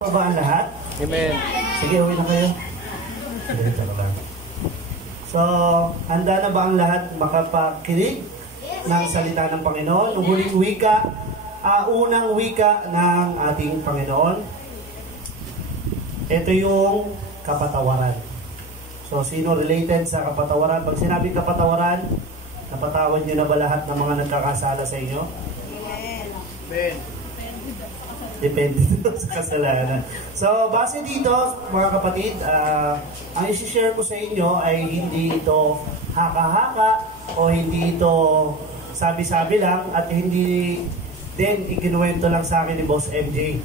Ba ang lahat? Amen. Sige, uwi na kayo. So, handa na ba ang lahat makapakinig ng salita ng Panginoon? Ang huling wika, unang wika ng ating Panginoon. Ito yung kapatawaran. So, sino related sa kapatawaran? Pag sinabing kapatawaran, napatawad niyo na ba lahat ng mga nagkakasala sa inyo? Amen. Depende sa kasalanan. So, base dito, mga kapatid, ang isi-share ko sa inyo ay hindi ito haka-haka o hindi ito sabi-sabi lang at hindi din ikinuwento lang sa akin ni Boss MJ.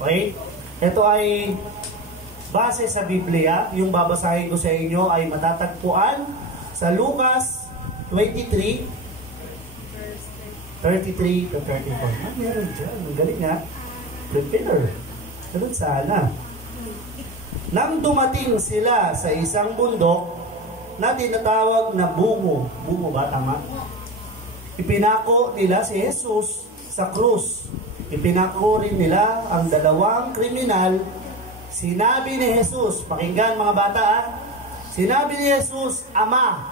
Okay? Ito ay base sa Biblia. Yung babasahin ko sa inyo ay matatagpuan sa Lucas 23, 33 to 34. Meron dyan. Ang galing nga. Prepare. Ganun sana. Nang dumating sila sa isang bundok na tinatawag na Bungo. Bungo ba? Tama? Ipinako nila si Jesus sa krus. Ipinako rin nila ang dalawang kriminal. Sinabi ni Jesus, pakinggan mga bata, sinabi ni Jesus, Ama,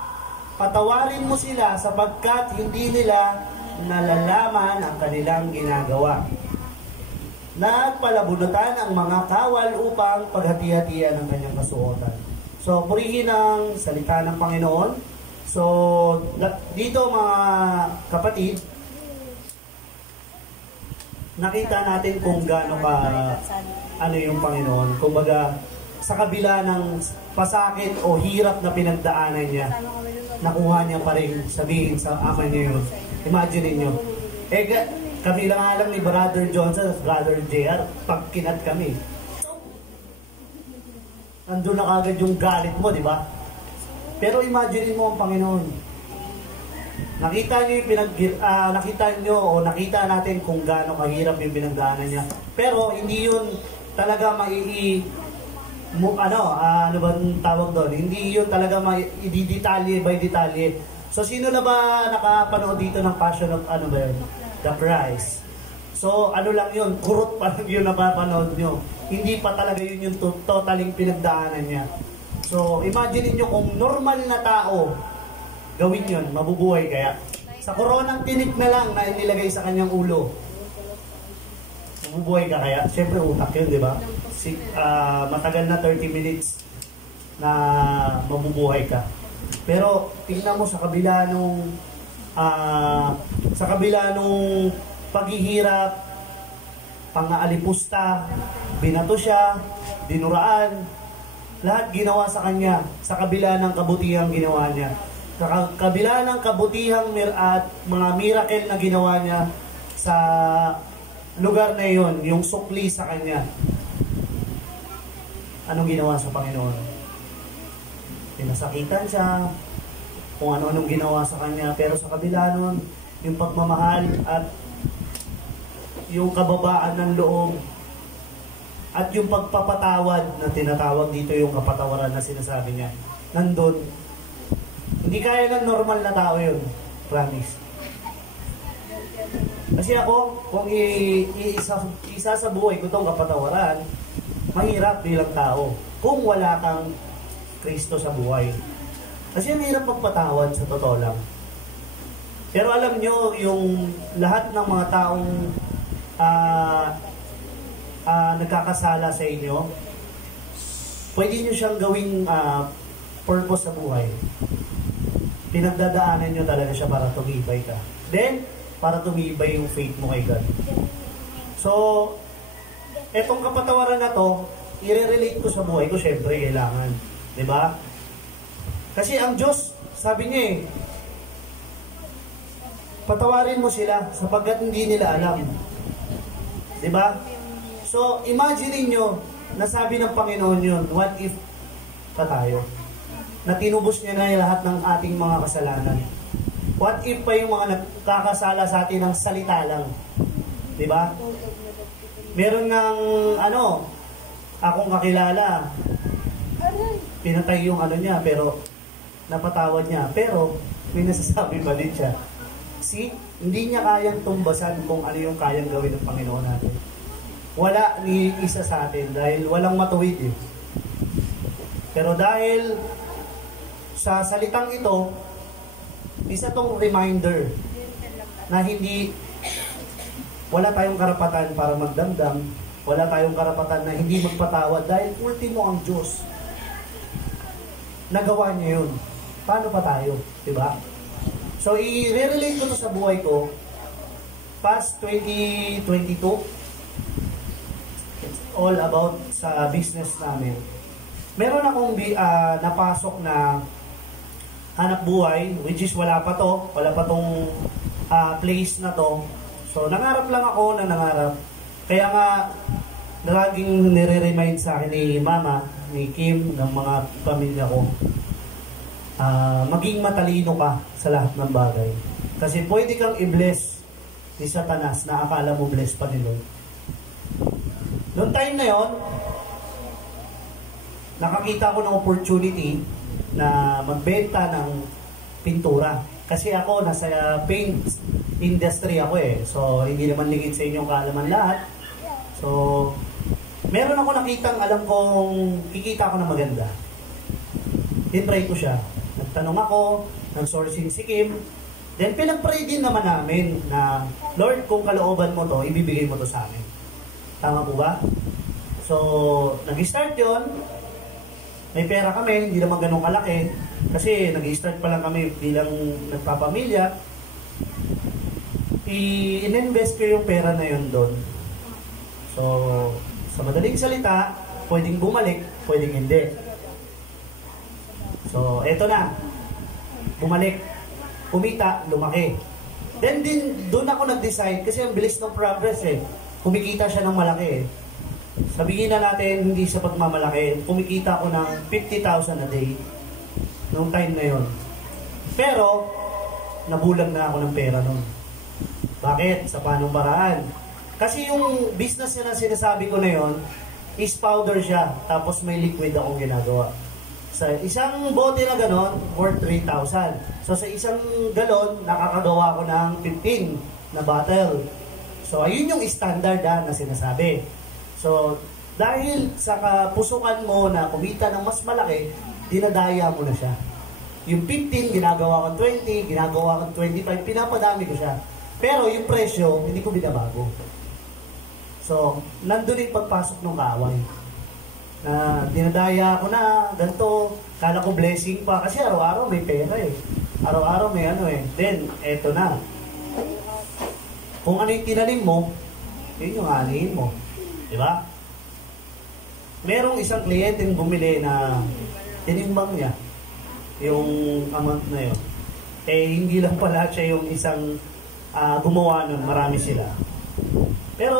patawarin mo sila sapagkat hindi nila nalalaman ang kanilang ginagawa. Nagpalabunutan ang mga kawal upang paghati-hatian ang kanyang kasuotan. So, purihin ang salita ng Panginoon. So, dito mga kapatid, nakita natin kung gaano ka ano yung Panginoon. Kumbaga, sa kabila ng pasakit o hirap na pinagdaanan niya, nakuha niya pa rin sabihin sa ama niya yun. Imagine niyo. Kami lang alam ni Brother Johnson at Brother JR, pag kinat kami. Nandun na kagad yung galit mo, di ba? Pero imagine mo ang Panginoon. Nakita niyo yung nakita natin kung gaano kahirap yung pinagdaanan niya. Pero hindi yun talaga ano ba tawag doon? Hindi yun talaga i-detalye by detalye. So, sino na ba nakapanood dito ng Passion of The Christ? So, ano lang yun? Kurot pa lang yun napapanood nyo. Hindi pa talaga yun yung totaling pinagdaanan niya. So, imagine niyo kung normal na tao gawin yun, mabubuhay kaya? Sa koronang tinik na lang na inilagay sa kanyang ulo, mabubuhay ka kaya? Siyempre, utak yun, di ba? Matagal na 30 minutes na mabubuhay ka. Pero tingnan mo sa kabila nung paghihirap, pang-aalipusta, binato siya, dinuraan, lahat ginawa sa kanya sa kabila ng kabutihang ginawa niya. Sa kabila ng kabutihang at mga miracle na ginawa niya sa lugar na yon, yung sukli sa kanya. Anong ginawa sa Panginoon? Pinasakitan siya, kung ano-anong ginawa sa kanya, pero sa kabila nun, yung pagmamahal at yung kababaan ng loob at yung pagpapatawad na tinatawag dito yung kapatawaran na sinasabi niya, nandun. Hindi kaya ng normal na tao yun, promise. Kasi ako, kung isa sa buhay ko itong kapatawaran, mahirap bilang tao kung wala kang Kristo sa buhay. Kasi ang hirap magpatawad sa totoo lang. Pero alam nyo, yung lahat ng mga taong nagkakasala sa inyo, pwede nyo siyang gawing purpose sa buhay. Pinagdadaanan nyo talaga siya para tumibay ka. Then, para tumibay yung faith mo kay God. So, etong kapatawaran na to, i-relate ko sa buhay ko, syempre, kailangan. Diba? Kasi ang Diyos, sabi niya patawarin mo sila sapagkat hindi nila alam. Diba? So, imagine niyo na sabi ng Panginoon yun, what if pa tayo? Na tinubos niya na lahat ng ating mga kasalanan. What if pa yung mga nagkakasala sa atin ng salita lang? Diba? Meron ng akong kakilala, pinatay yung niya, pero napatawad niya. Pero, may nasasabi pa din siya. See, hindi niya kayang tumbasan kung ano yung kayang gawin ng Panginoon natin. wala ni isa sa atin dahil walang matuwid eh. Pero dahil sa salitang ito, isa tong reminder na wala tayong karapatan para magdamdam, wala tayong karapatan na hindi magpatawad dahil ultimo ang Diyos. Nagawa niya yun. Paano pa tayo? Diba? So, i-relate ko to sa buhay ko. Past 2022, it's all about sa business namin. Meron akong napasok na hanap buhay, which is wala pa tong place na to. So, nangarap lang ako na nangarap. Kaya nga, laging nire-remind sa akin ni Mama, ni Kim, ng mga pamilya ko, maging matalino ka sa lahat ng bagay. Kasi pwede kang i-bless ni Satanas na akala mo bless pa ni Lord. Noong time na yon, nakakita ko ng opportunity na magbenta ng pintura. Kasi ako, nasa paint industry ako eh. So, hindi naman ligid sa inyong kaalaman lahat. So, meron ako nakitang alam kong kikita ko na maganda. Tinry ko siya. Nagtanong ako, nag-sourcing si Kim. Then, pinag-pray din naman namin na, Lord, kung kalooban mo to, ibibigay mo to sa amin. Tama po ba? So, nag-start yon. May pera kami, hindi naman ganun kalaki. Kasi nag-start pa lang kami bilang nagpapamilya. I-invest ko yung pera na yun doon. So, sa madaling salita, pwedeng bumalik, pwedeng hindi. So, eto na. Bumalik. Kumita, lumaki. Then din, doon ako nag-decide kasi ang bilis ng progress eh. Kumikita siya ng malaki eh. Sabihin na natin, hindi sa pagmamalaki, kumikita ko ng 50,000 a day noong time na yon. Pero, nabulag na ako ng pera noon. Bakit? Sa paanong paraan? Kasi yung business na sinasabi ko na yon is powder siya, tapos may liquid akong ginagawa. Sa isang bote na ganon, worth 3,000. So sa isang galon, nakakagawa ko ng 15 na bottle. So ayun yung standard na sinasabi. So, dahil sa kapusukan mo na kumita ng mas malaki, dinadaya mo na siya. Yung 15, ginagawa kong 20, ginagawa kong 25, pinapadami ko siya. Pero yung presyo, hindi ko binabago. So, nandun yung pagpasok ng kaaway. Na dinadaya ko na, ganito, kala ko blessing pa. Kasi araw-araw may pera eh. Araw-araw may ano eh. Then, eto na. Kung ano yung tinanim mo, yun yung anihin mo. Diba? Merong isang kliyente yung bumili na tinimbang niya yung amount na yun. Eh, hindi lang pala siya yung isang gumawa nun, marami sila. Pero,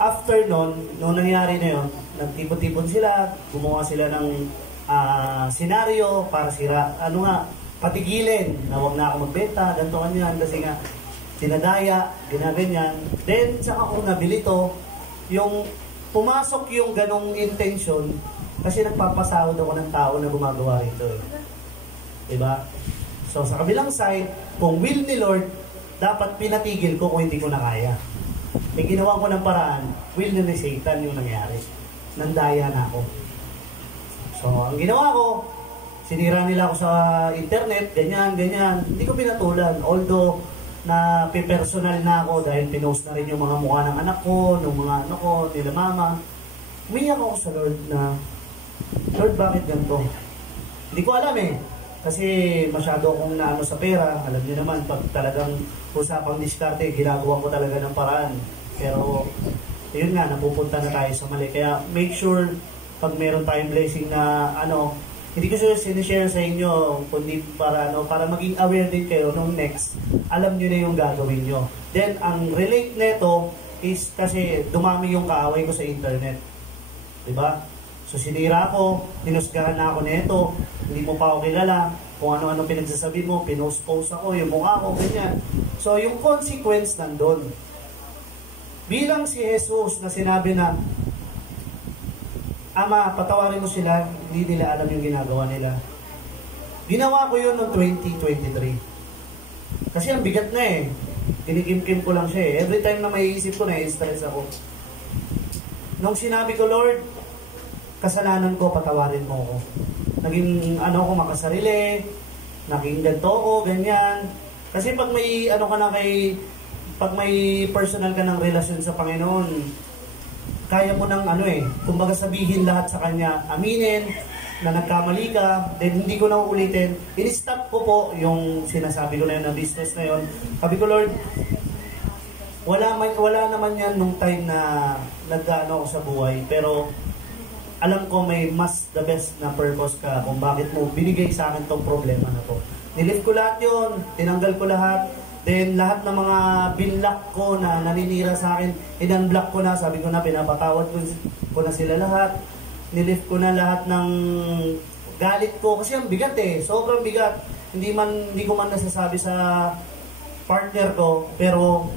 after nun, nung nangyari na yun, nagtipon-tipon sila, gumawa sila ng senaryo para patigilin na wag na ako magbenta, ganito kanyan, kasi nga, tinadaya, ginaganyan. Then, saka kung nabili to, yung pumasok yung ganong intention kasi nagpapasahod ako ng tao na gumagawa rito. Diba? So, sa kabilang side, kung will ni Lord, dapat pinatigil ko kung hindi ko na kaya. Eh, ginawa ko ng paraan, will ni Satan yung nangyari. Nandaya na ako. So, ang ginawa ko, sinira nila ako sa internet, ganyan, ganyan. Hindi ko pinatulan. Although, na personal na ako dahil pinost na rin yung mga mukha ng anak ko, ng mga anak ko, nila mama. Umiyak ako sa Lord na, Lord, bakit ganito? Hindi ko alam eh. Kasi masyado akong naano sa pera. Alam niyo naman, pag talagang usapang diskarte, ginagawa ko talaga ng paraan. Pero, yun nga, napupunta na tayo sa mali. Kaya make sure, pag meron tayong blessing na hindi ko sinishare sa inyo, kundi para maging aware din kayo nung next, alam nyo na yung gagawin nyo. Then, ang relate neto is kasi dumami yung kaaway ko sa internet. Diba? So, sinira ko, pinusgahan na ako neto, hindi mo pa ako kilala, kung ano-ano pinagsasabi mo, pinost-post ako, yung mukha ko, ganyan. So, yung consequence nandun. Bilang si Jesus na sinabi na, Ama, patawarin mo sila, hindi nila alam yung ginagawa nila. Ginawa ko yun noong 2023. Kasi ang bigat na eh. Kinikimkim ko lang siya eh. Every time na may isip ko, na-stress ako. Nung sinabi ko, Lord, kasalanan ko, patawarin mo ako. Naging ano ko, makasarili, naging ganito ko, ganyan. Kasi pag may ano ka na pag may personal ka ng relasyon sa Panginoon, kaya mo nang kumbaga sabihin lahat sa Kanya, aminin na nagkamali ka, then hindi ko na uulitin. In-stop ko po yung sinasabi ko na yun na business na yun. Sabi ko, Lord, wala naman yan nung time na nag-ano ako sa buhay, pero alam ko may mas the best na purpose ka kung bakit mo binigay sa akin tong problema na to. Nilift ko lahat yun, tinanggal ko lahat, then lahat ng mga binlock ko na naninira sa akin, in-unblock ko na, sabi ko na, pinapatawad ko na sila lahat, nilift ko na lahat ng galit ko, kasi ang bigat sobrang bigat. Hindi ko man nasasabi sa partner ko, pero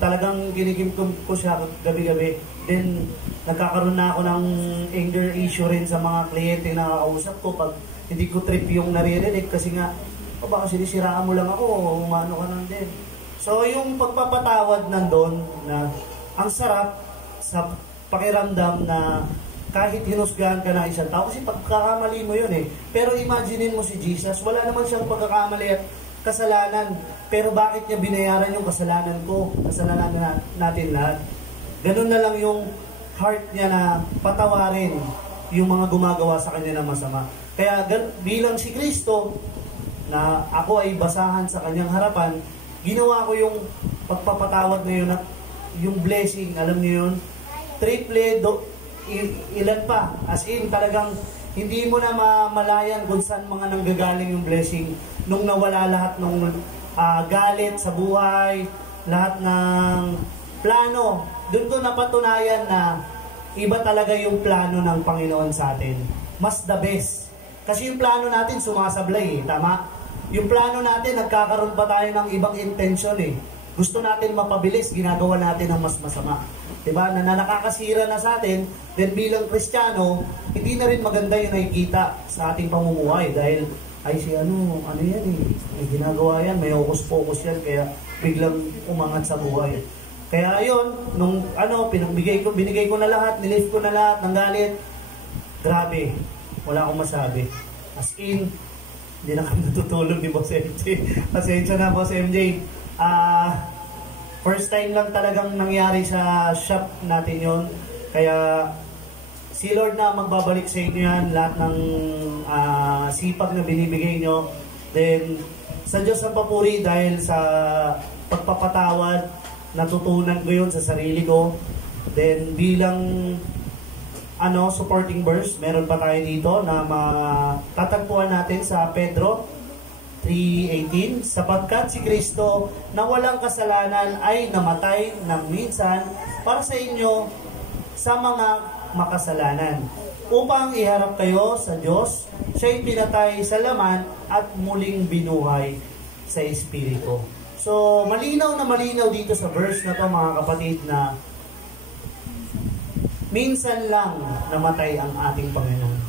talagang kinikimkim ko siya gabi-gabi. Then, nagkakaroon na ako ng anger issue rin sa mga kliyente na nakakausap ko pag hindi ko trip yung naririnig kasi nga, baka sinisiraan mo lang ako, umano ka lang din. So, yung pagpapatawad nandun na ang sarap sa pakiramdam na kahit hinusgahan ka ng isang tao, kasi pagkakamali mo yun Pero imaginein mo si Jesus, wala naman siyang pagkakamali at kasalanan. Pero bakit niya binayaran yung kasalanan ko? Kasalanan natin lahat. Ganun na lang yung heart niya na patawarin yung mga gumagawa sa kanya na masama. Kaya bilang si Kristo, na ako ay basahan sa kanyang harapan, ginawa ko yung pagpapatawad na yun at yung blessing, alam niyo yun, triple, ilan pa, as in talagang hindi mo na mamalayan kung saan mga nanggagaling yung blessing nung nawala lahat ng galit sa buhay, lahat ng plano. Doon ko napatunayan na iba talaga yung plano ng Panginoon sa atin. Mas the best. Kasi yung plano natin sumasablay tama? Yung plano natin, nagkakaroon pa tayo ng ibang intention Gusto natin mapabilis, ginagawa natin ang mas masama. Diba? Na nakakasira na sa atin, then bilang Kristiyano, hindi na rin maganda yung nakikita sa ating pamumuhay dahil ano yan may ginagawa yan, may focus yan, kaya biglang umangat sa buhay. Kaya ayun, nung binigay ko na lahat, nilift ko na lahat ng galit, grabe, wala akong masabi. As in, hindi na kami natutulog ni Boss MJ. Pasensya na, Boss MJ. First time lang talagang nangyari sa shop natin yon. Kaya si Lord na magbabalik sa inyo yan, lahat ng sipag na binibigay nyo. Then, sa Diyos ang papuri dahil sa pagpapatawad, natutunan ko yun sa sarili ko. Then, bilang supporting verse, meron pa tayo dito na matatagpuan natin sa Pedro 3:18, sapagkat si Kristo na walang kasalanan ay namatay ng minsan para sa inyo sa mga makasalanan, upang iharap kayo sa Diyos. Siya'y pinatay sa laman at muling binuhay sa Espiritu. So, malinaw na malinaw dito sa verse na to, mga kapatid, na minsan lang namatay ang ating Panginoon.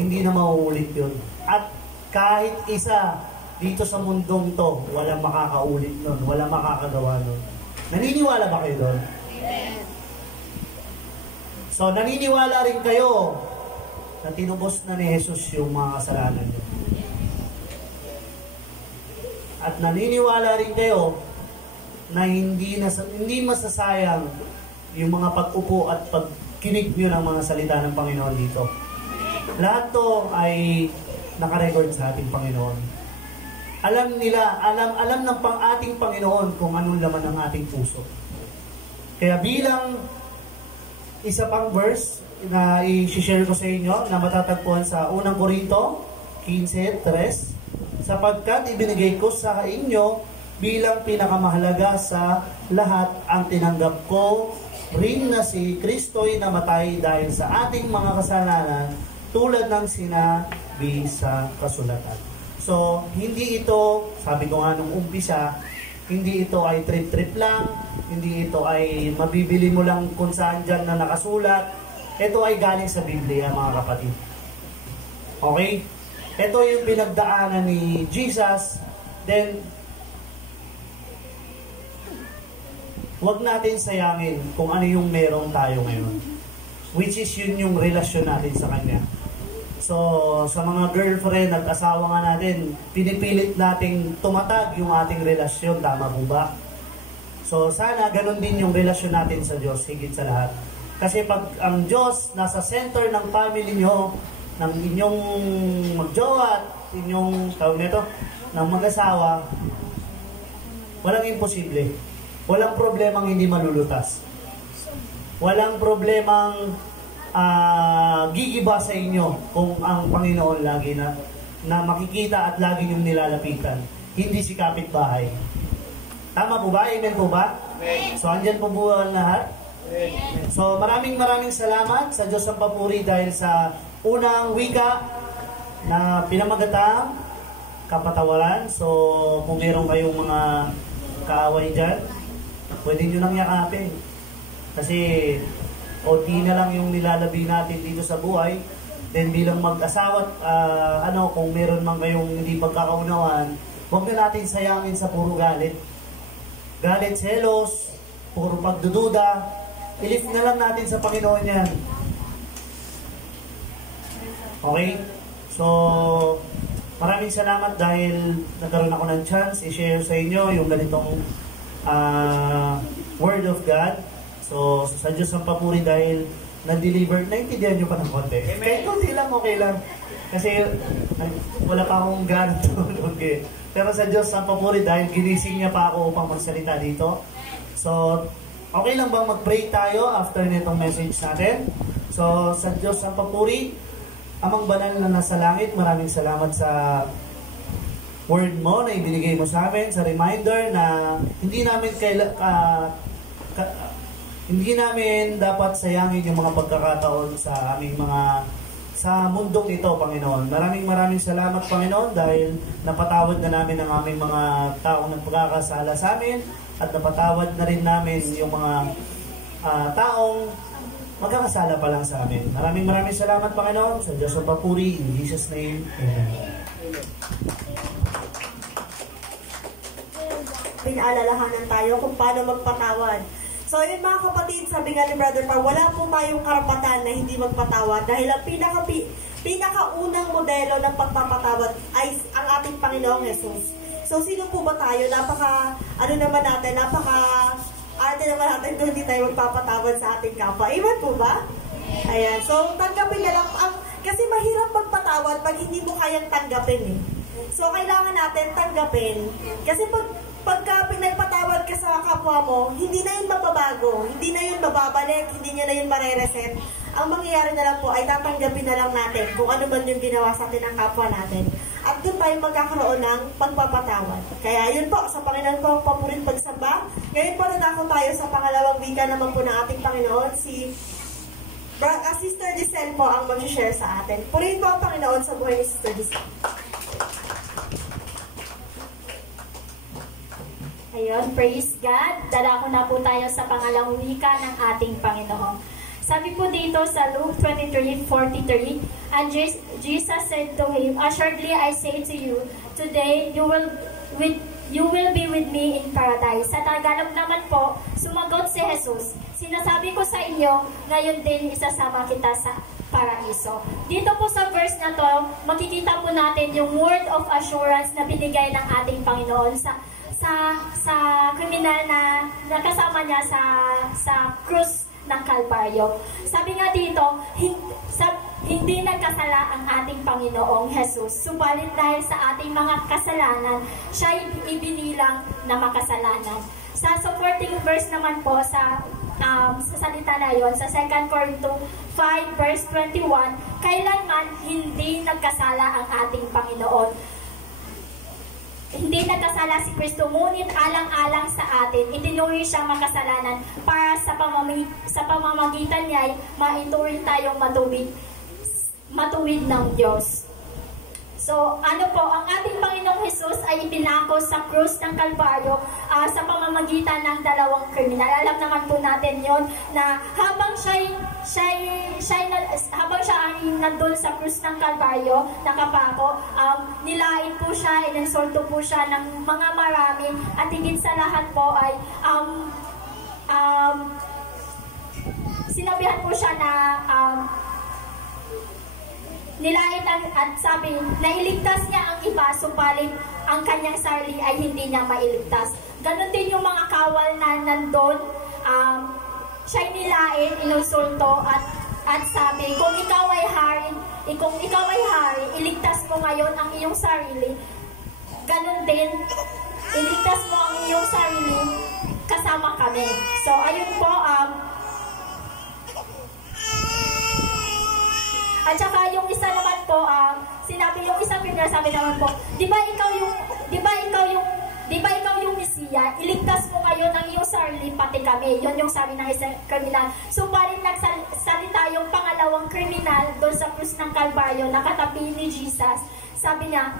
Hindi na mauulit yun. At kahit isa dito sa mundong to, walang makakaulit nun, walang makakagawa nun. Naniniwala ba kayo doon? Amen. So, naniniwala rin kayo na tinubos na ni Jesus yung mga kasalanan niyo. At naniniwala rin kayo na hindi masasayang yung mga pag-upo at pagkinig nyo ng mga salita ng Panginoon dito. Lahat to ay nakarecord sa ating Panginoon. Alam ng ating Panginoon kung anong laman ng ating puso. Kaya bilang isa pang verse na i-share ko sa inyo na matatagpuan sa 1 Corinto 15:3, sapagkat ibinigay ko sa inyo bilang pinakamahalaga sa lahat ang tinanggap ko rin na si Kristo'y namatay dahil sa ating mga kasalanan tulad ng sinabi sa kasulatan. So, hindi ito, sabi ko nga nung umpisa, hindi ito ay trip-trip lang, hindi ito ay mabibili mo lang kung saan dyan na nakasulat. Ito ay galing sa Biblia, mga kapatid. Okay? Ito yung pinagdaanan ni Jesus. Then, huwag natin sayangin kung ano yung meron tayo ngayon. Which is yun yung relasyon natin sa Kanya. So, sa mga girlfriend at asawa nga natin, pinipilit nating tumatag yung ating relasyon. Tama po ba? So, sana ganun din yung relasyon natin sa Diyos, higit sa lahat. Kasi pag ang Diyos nasa center ng family nyo, ng inyong magjowa at inyong tawag nito, ng mag-asawa, walang imposible. Walang problemang hindi malulutas. Walang problemang gigiba sa inyo kung ang Panginoon lagi na makikita at lagi niyong nilalapitan. Hindi si kapitbahay. Tama po ba? Amen po ba? Amen. So, andyan po po ang lahat. Amen. So, maraming salamat sa Diyos ang papuri dahil sa unang wika na pinamagatang kapatawaran. So, kung meron kayong mga kaaway dyan, pwede nyo nang yakapin. Kasi, OT na lang yung nilalabi natin dito sa buhay. Then, bilang mag-asawa at kung meron man kayong hindi pagkakaunawaan, huwag na natin sayangin sa puro galit. Galit, selos, puro pagdududa. I-lift na lang natin sa Panginoon yan. Okay? So, maraming salamat dahil nagkaroon ako ng chance i-share sa inyo yung ganitong Word of God. So, sa Diyos ang papuri dahil na-deliver, naintindihan nyo pa ng konti. Kahit konti lang, okay lang. Kasi wala pa akong ganito. Okay. Pero sa Diyos ang papuri dahil ginising niya pa ako upang magsalita dito. So, okay lang bang mag-pray tayo after nitong message natin? So, sa Diyos ang papuri, Amang banal na nasa langit, maraming salamat sa word mo na ibinigay mo sa amin, sa reminder na hindi namin dapat sayangin yung mga pagkakataon sa aming sa mundong ito, Panginoon. Maraming salamat, Panginoon, dahil napatawad na namin ang aming mga taong nagpagkakasala sa amin at napatawad na rin namin yung mga taong magkakasala pa lang sa amin. Maraming salamat, Panginoon, sa Diyos ang papuri, in Jesus' name, Amen. Pinaalalahanan tayo kung paano magpatawad. So yun mga kapatid, sabi nga ni Brother Par, wala po tayong karapatan na hindi magpatawad dahil ang pinakaunang modelo ng pagpapatawad ay ang ating Panginoong Jesus. So sino po ba tayo? Arte naman natin kung hindi tayo magpapatawad sa ating kapwa. Amen po ba? Ayan. So tanggapin na lang. Kasi mahirap magpatawad pag hindi mo kayang tanggapin eh. So kailangan natin tanggapin. Kasi pagka pinagpatawad ka sa kapwa mo, hindi na yun mababago, hindi na yun mababalik, hindi niya na yun marereset. Ang mangyayari na lang po ay tatanggapin na lang natin kung ano man yung ginawa sa atin ng kapwa natin. At doon tayo magkakaroon ng pagpapatawad. Kaya yun po, sa Panginoon po ang papurin pagsamba. Ngayon po nadako tayo sa pangalawang wika naman po ng ating Panginoon. Sister Giselle po ang mag-share sa atin. Purihin po ang Panginoon sa buhay ni Sister Giselle. Ayun, praise God. Dadako na po tayo sa pangalawang wika ng ating Panginoon. Sabi po dito sa Luke 23:43, and Jesus said to him, assuredly I say to you, today you will be with me in paradise. Sa Tagalog naman po, sumagot si Jesus, sinasabi ko sa inyo, ngayon din isasama kita sa paraiso. Dito po sa verse na to, makikita po natin yung word of assurance na binigay ng ating Panginoon sa kriminal na nakasama niya sa krus ng Kalbaryo. Sabi nga dito, hindi nagkasala ang ating Panginoong Jesus. Subalit dahil sa ating mga kasalanan, siya ibinilang na makasalanan. Sa supporting verse naman po sa salita na yon, sa 2 Corinto 5 verse 21, kailanman hindi nagkasala ang ating Panginoon. Hindi nagkasala si Kristo, ngunit alang-alang sa atin, itinuloy siyang makasalanan para sa pamamagitan niya ay maituring tayong matuwid ng Diyos. So, ang ating Panginoong Jesus ay ipinako sa krus ng Kalbaryo sa pamamagitan ng dalawang kriminal. Alam naman po natin yon na habang siya ay nandun sa krus ng Kalbaryo, nakapako, nilain po siya, ininsulto po siya ng mga marami, at higit sa lahat po ay sinabihan po siya na nilait at sabi, nailigtas niya ang iba, subalit ang kanyang sarili ay hindi niya mailigtas. Ganon din yung mga kawal na nandun, siya'y nilait, inulsulto, at sabi, kung ikaw ay hari, iligtas mo ngayon ang iyong sarili. Ganon din, iligtas mo ang iyong sarili, kasama kami. So, ayun po, at saka yung isa naman po, yung isang criminal sabi naman po, di ba ikaw yung Mesiya, iligtas mo ngayon ang iyong sarili, pati kami. Yun yung sabi ng isang criminal. So, parin nagsalita yung pangalawang criminal doon sa krus ng Kalbaryo, nakatabi ni Jesus. Sabi niya,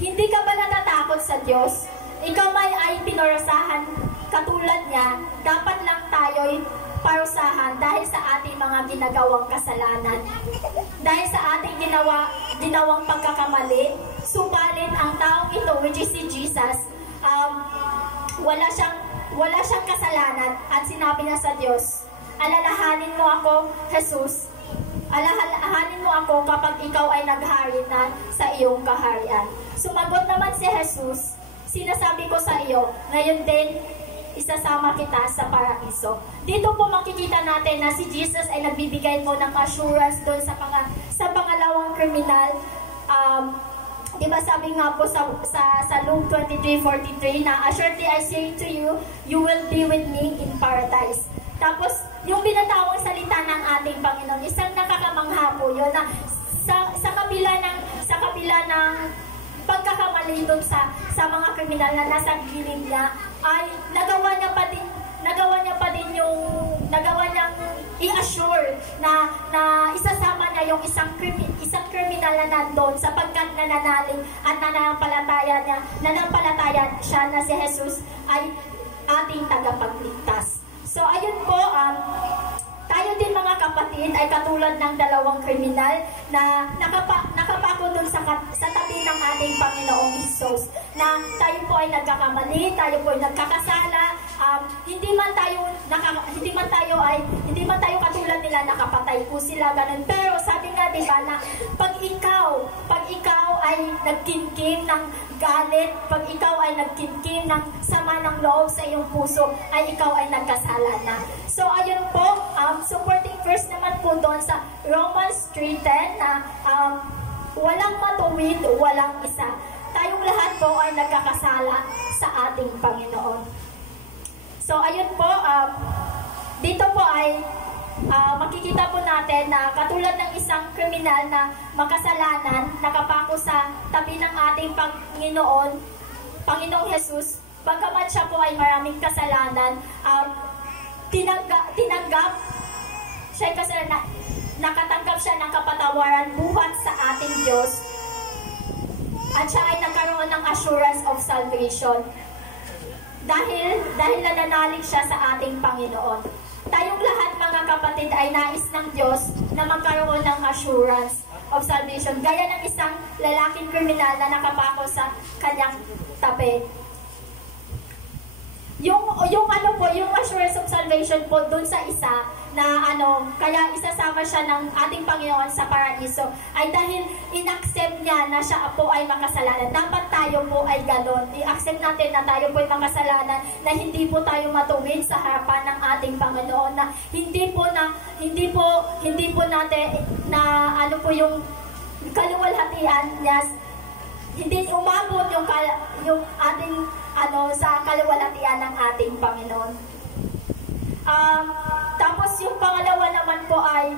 hindi ka ba natatakot sa Diyos? Ikaw ay pinorasahan katulad niya, dapat lang tayo'y parusahan dahil sa ating mga ginagawang kasalanan. Dahil sa ating ginawang pagkakamali, subalit ang taong ito, which is si Jesus, wala siyang kasalanan at sinabi niya sa Diyos, alalahanin mo ako, Jesus, alalahanin mo ako kapag ikaw ay naghari na sa iyong kaharian. Sumagot naman si Jesus, sinasabi ko sa iyo, ngayon din, isasama kita sa paraiso. Dito po makikita natin na si Jesus ay nagbibigay po ng assurance doon sa pangalawang kriminal. Diba sabi nga po sa Luke 23:43 na, assuredly I say to you, you will be with me in paradise. Tapos, yung binatawang salita ng ating Panginoon, isang nakakamangha po yun na sa kabila ng pagkakamali doon sa mga kriminal na nasa gilid niya, ay nagawa niyang i-assure na isasama niya yung isang kriminal na nandun sapagkat nananalig at nananampalataya siya na si Jesus ay ating tagapagligtas. So ayun po, tayo din mga kapatid ay katulad ng dalawang kriminal na nakapako dun sa tabi ng ating Panginoong Hesus, na tayo po ay nagkakamali, tayo po ay nagkakasala, hindi man tayo katulad nila, nakapatay po sila, ganun. Pero sabi nga diba na pag ikaw ay nagkimkim ng galit, pag ikaw ay nagkimkim ng sama ng loob sa iyong puso, ay ikaw ay nagkasala na. So ayun po, supporting verse naman po doon sa Romans 3:10 na walang matuwid, walang isa. Tayong lahat po ay nagkakasala sa ating Panginoon. So ayun po, dito po ay makikita po natin na katulad ng isang kriminal na makasalanan, nakapako sa tabi ng ating Panginoong Jesus, bagamat siya po ay maraming kasalanan, tinanggap siya kasi nakatanggap siya ng kapatawaran buhat sa ating Diyos, at siya ay nagkaroon ng assurance of salvation dahil nananalig siya sa ating Panginoon. Tayong lahat mga kapatid ay nais ng Diyos na magkaroon ng assurance of salvation, gaya ng isang lalaking kriminal na nakapako sa kanyang tabi. Yung assurance of salvation po dun sa isa na kaya isasama siya ng ating Panginoon sa paraiso ay dahil in-accept niya na siya po ay makasalanan. Dapat tayo po ay ganon. I-accept natin na tayo po ay makasalanan, na hindi po tayo matuwid sa harapan ng ating Panginoon, na hindi po natin na yung kaluwalhatian niya, hindi umabot yung ating sa kaluwalhatian ng ating Panginoon. Tapos yung pangalawa naman po ay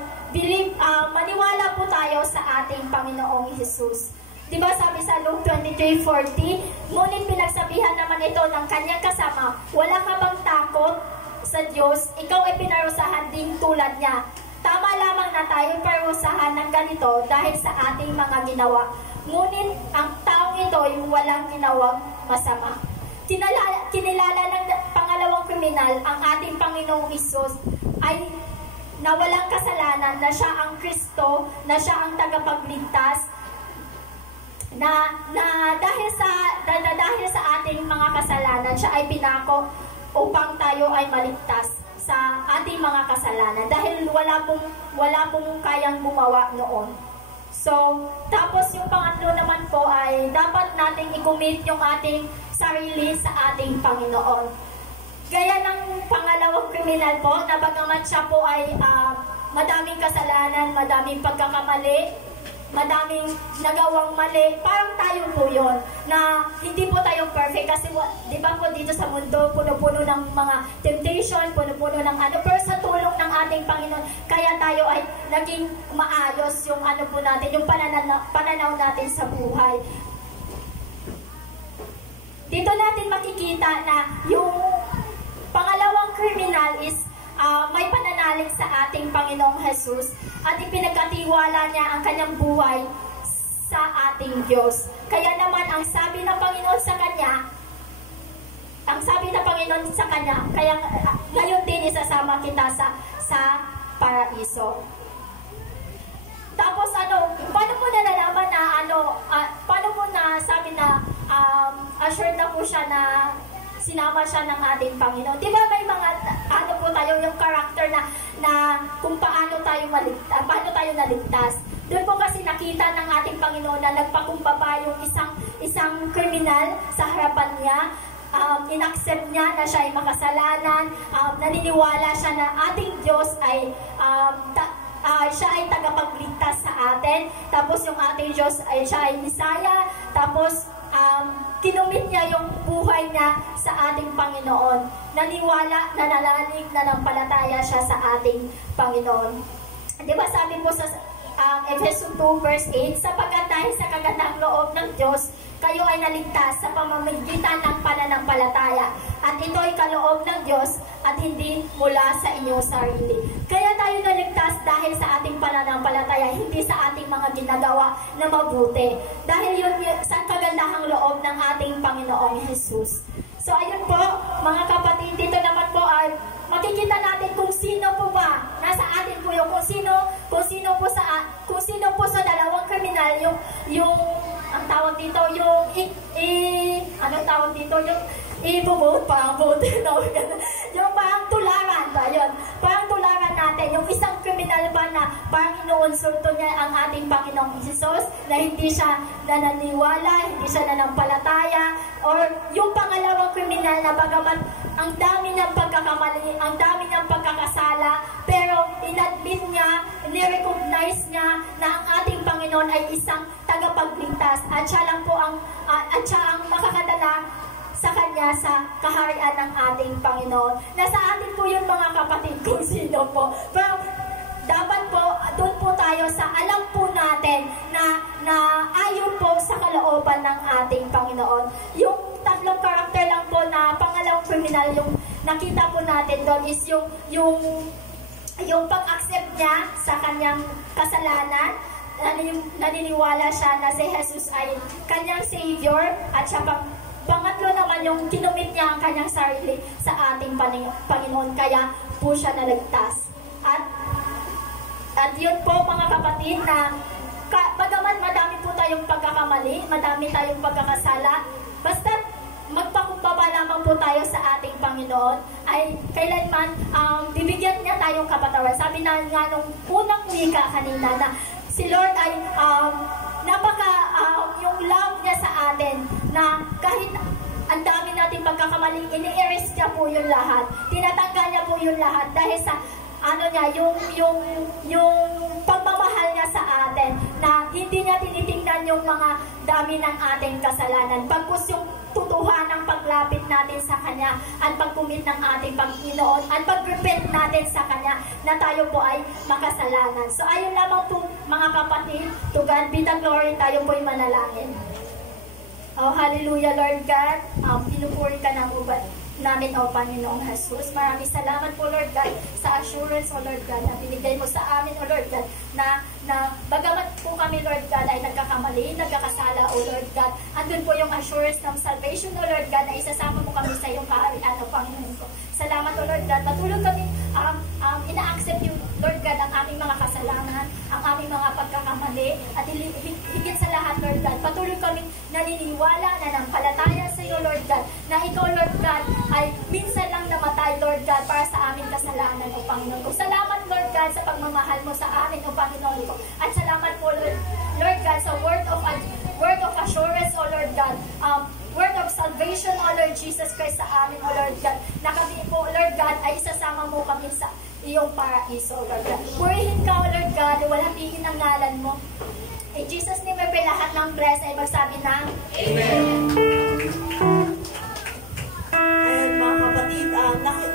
maniwala po tayo sa ating Panginoong Hesus. Diba sabi sa Luke 23:40, ngunit pinagsabihan naman ito ng kanyang kasama, wala ka bang takot sa Diyos? Ikaw ay pinarusahan din tulad niya. Tama lamang na tayo parusahan ng ganito dahil sa ating mga ginawa. Ngunit ang taong ito ay walang ginawang masama. Kinilala ng pangalawang kriminal ang ating Panginoong Hesus ay na walang kasalanan, na siya ang Kristo, na siya ang tagapagligtas, na dahil sa ating mga kasalanan, siya ay pinako upang tayo ay maligtas sa ating mga kasalanan dahil wala pong kayang gumawa noon. So, tapos yung pangatlo naman po ay dapat nating i-commit yung ating sarili sa ating Panginoon. Gaya ng pangalawang kriminal po, na bagamat siya po ay madaming kasalanan, madaming pagkakamali, madaming nagawang mali, parang tayo po yun, na hindi po tayo perfect kasi di ba po dito sa mundo, puno-puno ng mga temptation, puno-puno ng ano, pero sa tulong ng ating Panginoon, kaya tayo ay naging maayos yung ano po natin, yung pananaw natin sa buhay. Dito natin makikita na yung pangalawang criminal is may pananalig sa ating Panginoong Jesus at ipinagkatiwala niya ang kanyang buhay sa ating Diyos. Kaya naman ang sabi ng Panginoon sa kanya, kaya ngayon din isasama kita sa paraiso. Tapos paano mo nalalaman na paano mo na sabi na assured na po siya na sinama siya ng ating Panginoon. Di ba may mga po tayo yung character na kung paano tayo naligtas. Doon po kasi nakita ng ating Panginoon na nagpakumbaba yung isang kriminal sa harapan niya. Inaccept niya na siya ay makasalanan. Naniniwala siya na ating Diyos ay siya ay tagapagligtas sa atin. Tapos yung ating Diyos ay siya ay Misaya. Tapos kinumit niya yung buhay niya sa ating Panginoon. Naniwala, nanalanig, nanampalataya siya sa ating Panginoon. Di ba sabi po sa Efeso 2 verse 8, sapagkat dahil sa kagandahang loob ng Diyos, kayo ay naligtas sa pamamagitan ng pananampalataya. At ito ay kaloob ng Diyos at hindi mula sa inyong sarili. Kaya tayo naligtas dahil sa ating pananampalataya, hindi sa ating mga ginagawa na mabuti. Dahil yun sa kagandahang loob ng ating Panginoong Jesus. So ayun po, mga kapatid, dito naman po ay makikita natin kung sino po ba nasa atin po yung kung sino po sa dalawang kriminal yung ang tawag dito yung ibubuot pa ang buti yung parang tularan ba yun, parang tularan natin yung isang kriminal ba na parang inuunsulto niya ang ating Panginoong Jesus na hindi siya nananiwala, hindi siya nanampalataya, or yung pangalawang kriminal na bagamat ang dami niyang pagkakamali, ang dami niyang pagkakasala, pero inadmit niya, nirecognize niya na ang ating Panginoon ay isang tagapagligtas at siya lang po ang makakadala sa kanya sa kaharian ng ating Panginoon. Nasa atin po yung mga kapatid kung sino po. Pero dapat po, doon po tayo sa alam po natin na ayon po sa kalooban ng ating Panginoon. Yung tatlong karakter lang po na pangalawang kriminal, yung nakita po natin doon is yung pag-accept niya sa kanyang kasalanan, naniniwala siya na si Jesus ay kanyang Savior, at siya pangatlo naman yung kinumit niya ang kanyang sarili sa ating Panginoon, kaya po siya naligtas. At yun po mga kapatid na bagamat madami po tayong pagkakamali, madami tayong pagkakasala, basta magpakumbaba lamang po tayo sa ating Panginoon, ay kailanman bibigyan niya tayong kapatawaran. Sabi na nga nung unang wika kanina na si Lord ay yung love niya sa atin na kahit ang dami natin pagkakamali, ini-erase niya po yung lahat. Tinatanggal niya po yung lahat dahil sa yung pagmamahal niya sa atin, na hindi niya tinitingnan yung mga dami ng ating kasalanan. Pagkus yung tutuhan ng paglapit natin sa Kanya at pagkumit ng ating Panginoon at pag-repent natin sa Kanya na tayo po ay makasalanan. So ayun lamang po mga kapatid, to God be the glory, tayo po ay manalangin. Oh, hallelujah, Lord God. Pinupuri ka ng ubat namin, O Panginoong Jesus. Maraming salamat po, Lord God, sa assurance, O Lord God, na binigay mo sa amin, O Lord God, na bagamat po kami, Lord God, ay nagkakamali, nagkakasala, O Lord God, andun po yung assurance ng salvation, O Lord God, na isasama mo kami sa iyong kaharian, O Panginoon ko. Salamat, O Lord God. Matulog kami, ina-accept yung, Lord God, ang aming mga kasalanan, ang aming mga pagkakamali, at higit sa lahat, Lord God, patuloy kami naniniwala, nanampalataya sa iyo, Lord God, na ikaw, Lord God, ay minsan lang ko. Salamat, Lord God, sa pagmamahal mo sa amin, O Panginoon ko. At salamat po, Lord God, sa word of assurance, O Lord God, word of salvation, O Lord Jesus Christ, sa amin, O Lord God, na kami po, Lord God, ay isasama mo kami sa iyong paraiso, O Lord God. Purihin ka, O Lord God, walhatiin ang ngalan mo. In Jesus' name, may lahat ng bless ay magsabi ng Amen. Ayan, mga kapatid,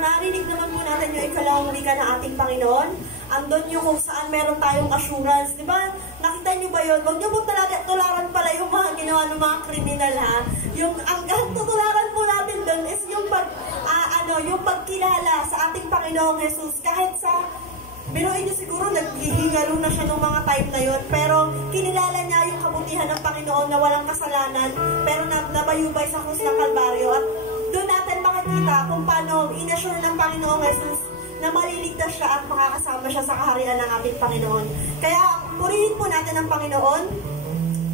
narinig naman po natin yung ikalawang wika ng ating Panginoon. Andun yung kung saan meron tayong assurance. Di ba? Nakita niyo ba yun? Huwag niyo po talaga tularan pala yung mga ginawa ng mga kriminal, ha? Yung ang tutularan po natin doon is yung yung pagkilala sa ating Panginoong Jesus. Kahit sa biruin niyo siguro, naghihingalo na siya nung mga time na yun. Pero kinilala niya yung kabutihan ng Panginoon na walang kasalanan, pero nabayubay sa krus ng Kalbaryo. At doon natin makikita kung paano inassure ng Panginoong Jesus na maliligtas siya at makakasama siya sa kaharian ng ating Panginoon. Kaya purihin po natin ang Panginoon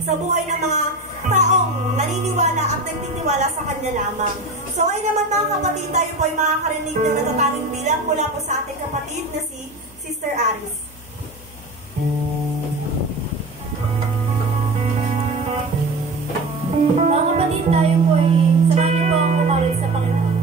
sa buhay ng mga taong naniniwala at nagtitiwala sa Kanya lamang. So ngayon naman mga kapatid, tayo po ay makakarinig ng natatanging bilang mula po sa ating kapatid na si Sister Aris. Mga kapatid, tayo po ay samahan niyo po ang umarit sa Panginoon.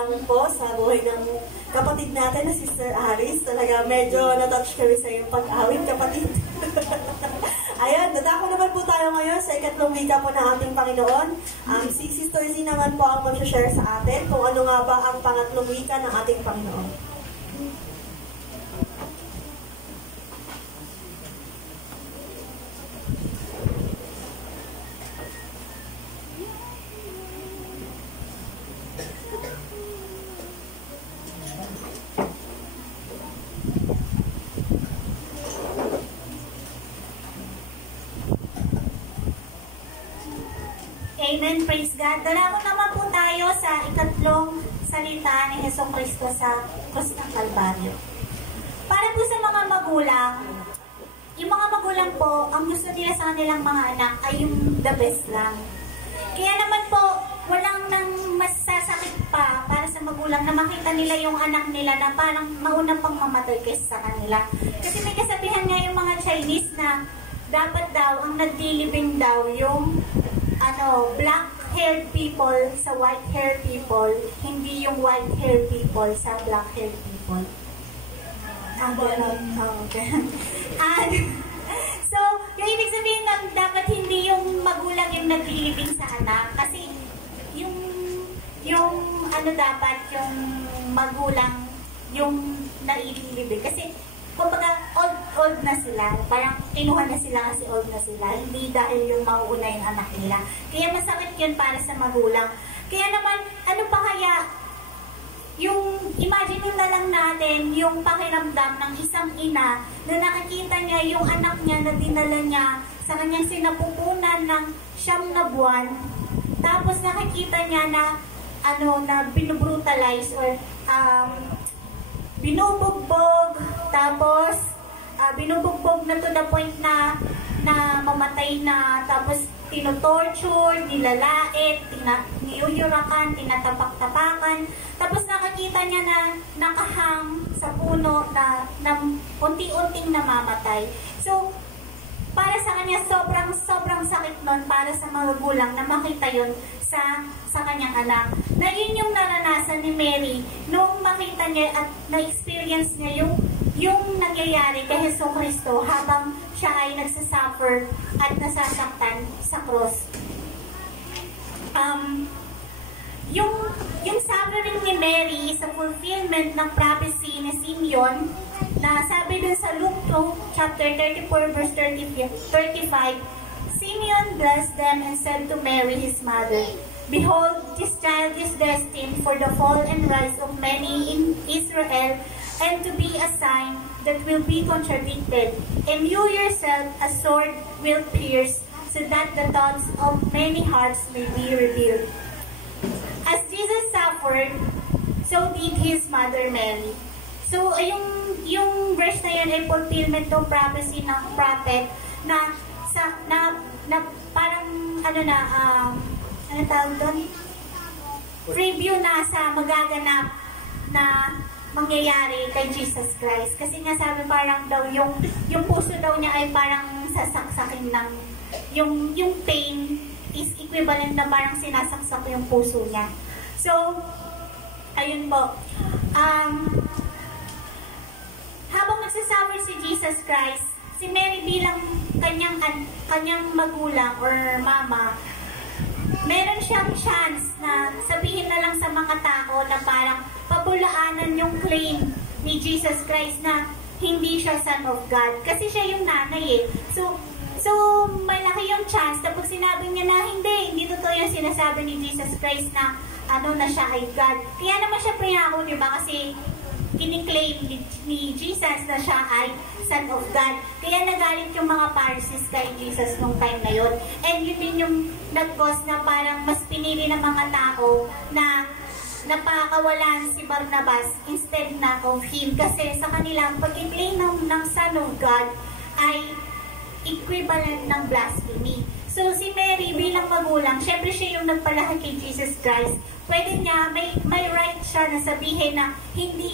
namin po sa buhay ng kapatid natin na Sister Alice. Talaga medyo natouch kami sa iyong pag-awit, kapatid. Ayun, dadako naman po tayo ngayon sa ikatlong wika po ng ating Panginoon. Si Sister Z naman po ang mag-share sa atin kung ano nga ba ang pangatlong wika ng ating Panginoon. Amen, praise God. Dalako naman po tayo sa ikatlong salita ni Hesong Kristo sa krus ng Kalbaryo. Para po sa mga magulang, yung mga magulang po, ang gusto nila sa kanilang mga anak ay yung the best lang. Kaya naman po, walang nang masasakit pa para sa magulang na makita nila yung anak nila na parang maunang pang mamatay kaysa sa kanila. Kasi may kasabihan nga yung mga Chinese na dapat daw, ang nagdilibing daw yung black-haired people sa white-haired people, hindi yung white-haired people sa black-haired people. Okay. So, yung ibig sabihin na dapat hindi yung magulang yung naglilibing sa anak kasi yung dapat yung magulang yung naililibing kasi kumbaga, old na sila. Parang kinuha na sila kasi old na sila. Hindi dahil yung mauuna yung anak nila. Kaya masakit yun para sa magulang. Kaya naman, ano pa kaya, yung imagine na lang natin yung pakiramdam ng isang ina na nakikita niya yung anak niya na dinala niya sa kanyang sinapupunan ng 9 na buwan. Tapos nakikita niya na na binubrutalize or binubugbog, tapos binubugbog na to the point na mamatay na, tapos tinotorture, nilalait, niyuyurakan, tinatapak-tapakan, tapos nakakita niya na nakahang sa puno na unti-unting namamatay. So, para sa kanya, sobrang sakit nun para sa mga magulang na makita yun sa kanyang anak. Na yun yung naranasan ni Mary nung makita niya at na-experience niya yung nangyayari kay Hesong Kristo habang siya ay nagsasuffer at nasasaktan sa cross. Yung suffering ni Mary is a fulfillment ng prophecy ni Simeon na sabi dun sa Luke 2, chapter 34, verse 35, Simeon blessed them and said to Mary, his mother, Behold, this child is destined for the fall and rise of many in Israel, and to be a sign that will be contradicted. And you yourself a sword will pierce, so that the thoughts of many hearts may be revealed. As Jesus suffered, so did his mother Mary. So, yung verse na yun ay fulfillment ng prophecy ng prophet na parang ano tawag doon? Preview na sa magaganap na mangyayari kay Jesus Christ. Kasi nga sabi parang daw yung puso daw niya ay parang sasaksakin ng yung pain is equivalent na parang sinasaksak yung puso niya. So, ayun po. Habang nagsasuffer si Jesus Christ, si Mary bilang kanyang magulang or mama, meron siyang chance na sabihin na lang sa mga tao na parang pabulaanan yung claim ni Jesus Christ na hindi siya son of God. Kasi siya yung nanay eh. So malaki yung chance kapag sinabi niya na hindi totoo yung sinasabi ni Jesus Christ na na siya ay God. Kaya naman siya pinako, di ba? Kasi kiniklaim ni Jesus na siya ay Son of God. Kaya nagalit yung mga Pharisees kay Jesus nung time na yun. And yun din yung nag-cause na parang mas pinili ng mga tao na napakawalan si Barnabas instead na of him. Kasi sa kanilang pag-i-claim ng Son of God ay equivalent ng blasphemy. So si Mary bilang magulang, syempre siya yung nagpalaki kay Jesus Christ. Pwede niya, may right siya na sabihin na hindi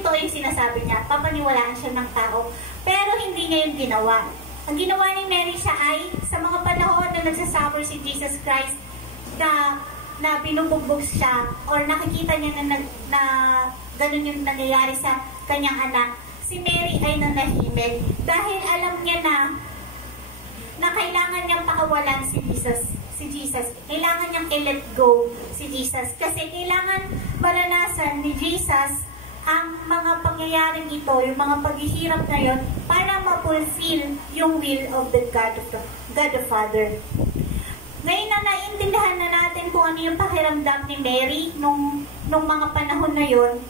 to yung sinasabi niya, papaniwalaan siya ng tao. Pero hindi niya yung ginawa. Ang ginawa ni Mary siya ay, sa mga panahon na nagsasuffer si Jesus Christ, na na binubugbog siya or nakikita niya na ganun yung nangyayari sa kanyang anak, si Mary ay nanahimik dahil alam niya na kailangan niyang pakawalan si Jesus. Kailangan niyang i-let go si Jesus kasi kailangan maranasan ni Jesus ang mga pangyayaring ito, yung mga paghihirap na yun, para ma-fulfill yung will of the God the Father. Ngayon na naiintindihan na natin kung ano yung pakiramdam ni Mary nung mga panahon na yun,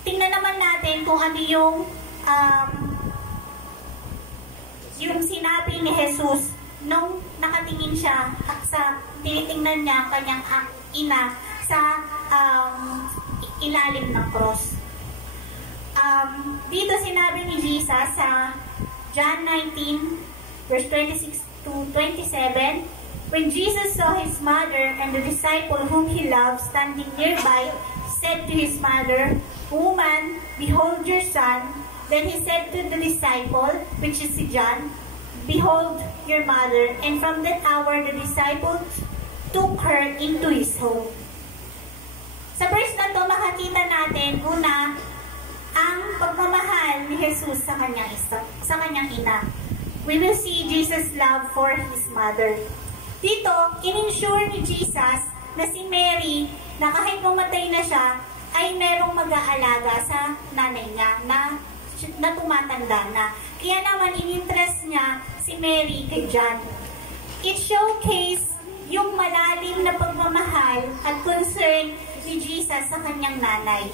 tingnan naman natin kung ano yung sinabi ni Jesus nung nakatingin siya sa tinitingnan niya kanyang ina sa ilalim ng cross. Dito sinabi ni Jesus sa John 19 verse 26 to 27, when Jesus saw his mother and the disciple whom he loved standing nearby, said to his mother, "Woman, behold your son." Then he said to the disciple, which is si John, "Behold your mother." And from that hour the disciple took her into his home. Sa verse na to, makakita natin una ang pagmamahal ni Jesus sa kanyang ina. We will see Jesus' love for his mother. Dito, in-ensure ni Jesus na si Mary, na kahit mamatay na siya, ay merong mag-aalaga sa nanay niya na tumatanda na. Kaya naman, in-interest niya si Mary kay John. It showcased yung malalim na pagmamahal at concern ni Jesus sa kanyang nanay.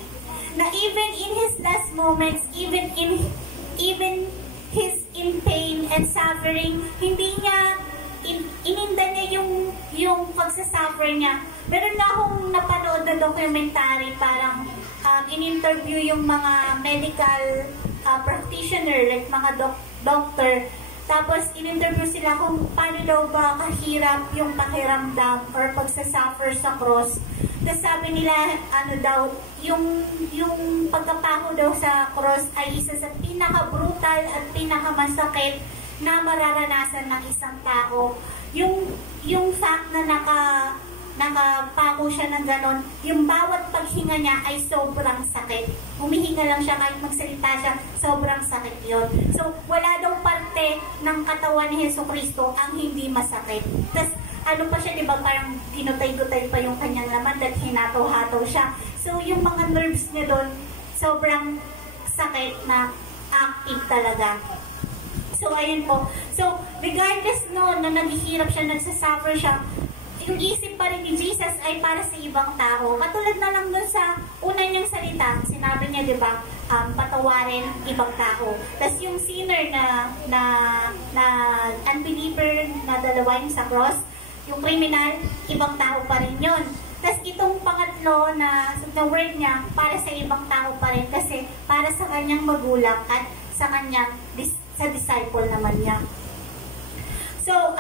Na even in his last moments, even his in pain and suffering, hindi niya ininda niya yung pagsasuffer niya. Meron na akong napanood na documentary, parang in-interview yung mga medical practitioner, like mga doctor. Tapos, in-interview sila kung paano daw ba kahirap yung pakiramdam or pagsasuffer sa cross. Tapos sabi nila, yung pagkapako daw sa cross ay isa sa pinaka-brutal at pinaka-masakit na mararanasan ng isang tao. Yung fact na nakapako siya ng ganon, yung bawat paghinga niya ay sobrang sakit. Humihinga lang siya, kahit magsalita siya, sobrang sakit yon. So, wala daw parte ng katawan ni Jesucristo ang hindi masakit. Tapos, ano pa siya, di ba, parang dinutay-gutay pa yung kanyang laman at hinataw-hataw siya. So, yung mga nerves niya doon, sobrang sakit na active talaga. So, ayun po. So, regardless noon na naghihirap siya, nagsasuffer siya, yung isip pa rin ni Jesus ay para sa ibang tao. Katulad na lang dun sa una niyang salita, sinabi niya, di ba, patawarin ibang tao. Tapos yung sinner na unbeliever na dalawain sa cross, yung criminal, ibang tao pa rin yun. Tapos itong pangatlo na word niya, para sa ibang tao pa rin kasi para sa kanyang magulang at sa kanyang sa disciple naman niya. So,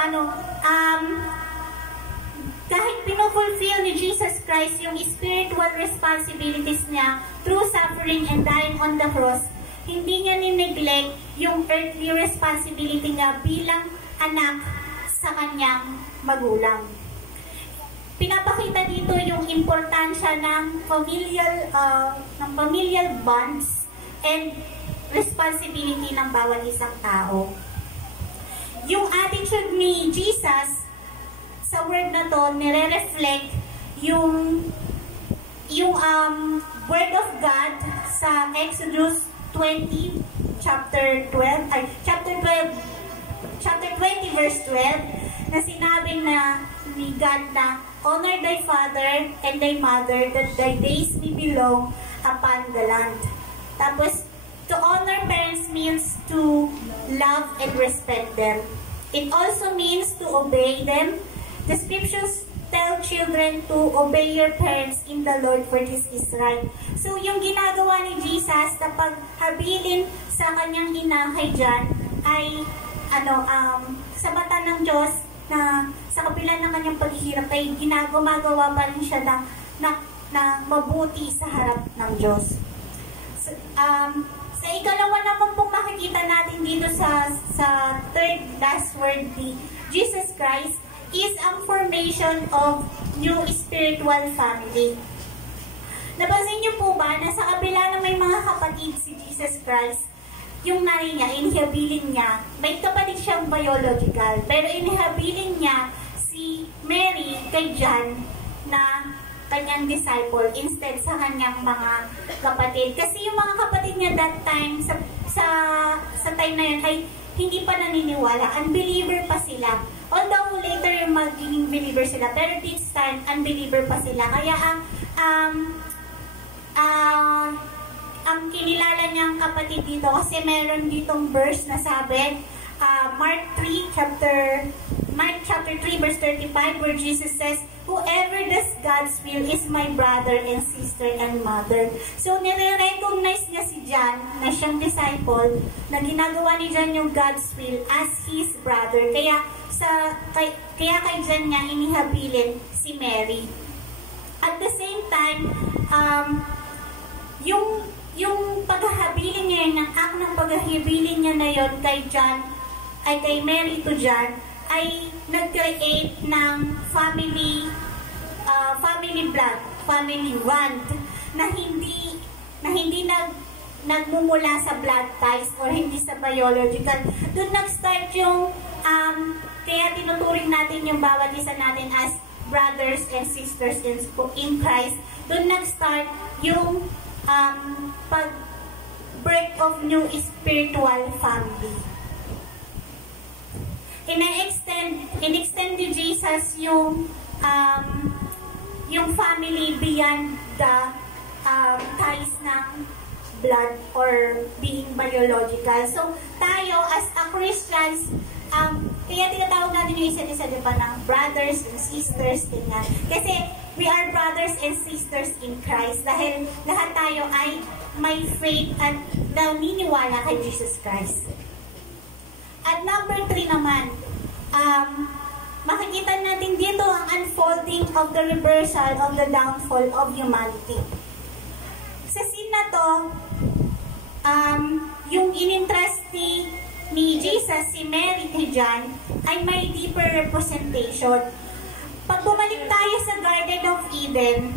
kahit pinufulfill ni Jesus Christ yung spiritual responsibilities niya through suffering and dying on the cross, hindi niya ni-neglect yung earthly responsibility niya bilang anak sa kanyang magulang. Pinapakita dito yung importansya ng familial bonds and responsibility ng bawat isang tao. Yung attitude ni Jesus sa word na to, nire-reflect yung word of God sa Exodus 20 chapter 20 verse 12 na sinabi na ni God na honor thy father and thy mother that thy days may be long upon the land. Tapos to honor parents means to love and respect them. It also means to obey them. The scriptures tell children to obey your parents in the Lord, for this is right. So, yung ginagawa ni Jesus na paghabilin sa kanyang ina kay John ay sa mata ng Diyos na sa kabila ng kanyang paghihirap ay ginagawa pa rin siya na mabuti sa harap ng Diyos. So, sa ikalawa naman pong makikita natin dito sa third last word ni Jesus Christ is ang formation of new spiritual family. Napansin niyo po ba na sa kabila na may mga kapatid si Jesus Christ, yung nanay niya, inihabilin niya, may kapatid siyang biological, pero inihabilin niya si Mary kay John na kanyang disciple instead sa kanyang mga kapatid. Kasi yung mga kapatid niya that time, sa time na yun, ay hindi pa naniniwala. Unbeliever pa sila. Although later yung magiging believer sila, pero this time, unbeliever pa sila. Kaya ang kinilala niyang kapatid dito, kasi meron ditong verse na sabi, Mark chapter 3 verse 35, where Jesus says, "Whoever does God's will is my brother and sister and mother." So, nire-recognize niya si John na siyang disciple, na ginagawa ni John yung God's will as his brother. Kaya kay John niya inihabilin si Mary. At the same time, yung paghahabilin niya, yung act ng paghahabilin niya na yon kay John, ay kay Mary to John, ay nag-create ng family blood, family bond, na hindi nagmumula sa blood ties or hindi sa biological. Doon nag-start yung, kaya tinuturing natin yung bawat isa natin as brothers and sisters in Christ. Doon nag-start yung pag-birth of new spiritual family. In-extend ni Jesus yung family beyond the ties ng blood or being biological. So, tayo as a Christians, kaya tinatawag natin yung isa't isa, diba, ng brothers and sisters, ganyan. Kasi we are brothers and sisters in Christ dahil lahat tayo ay may faith at naniniwala kay Jesus Christ. At number 3 naman, makikita natin dito ang unfolding of the reversal of the downfall of humanity. Sa scene na to, yung in-interest ni Jesus, si Mary kay John, ay may deeper representation. Pag bumalik tayo sa Garden of Eden,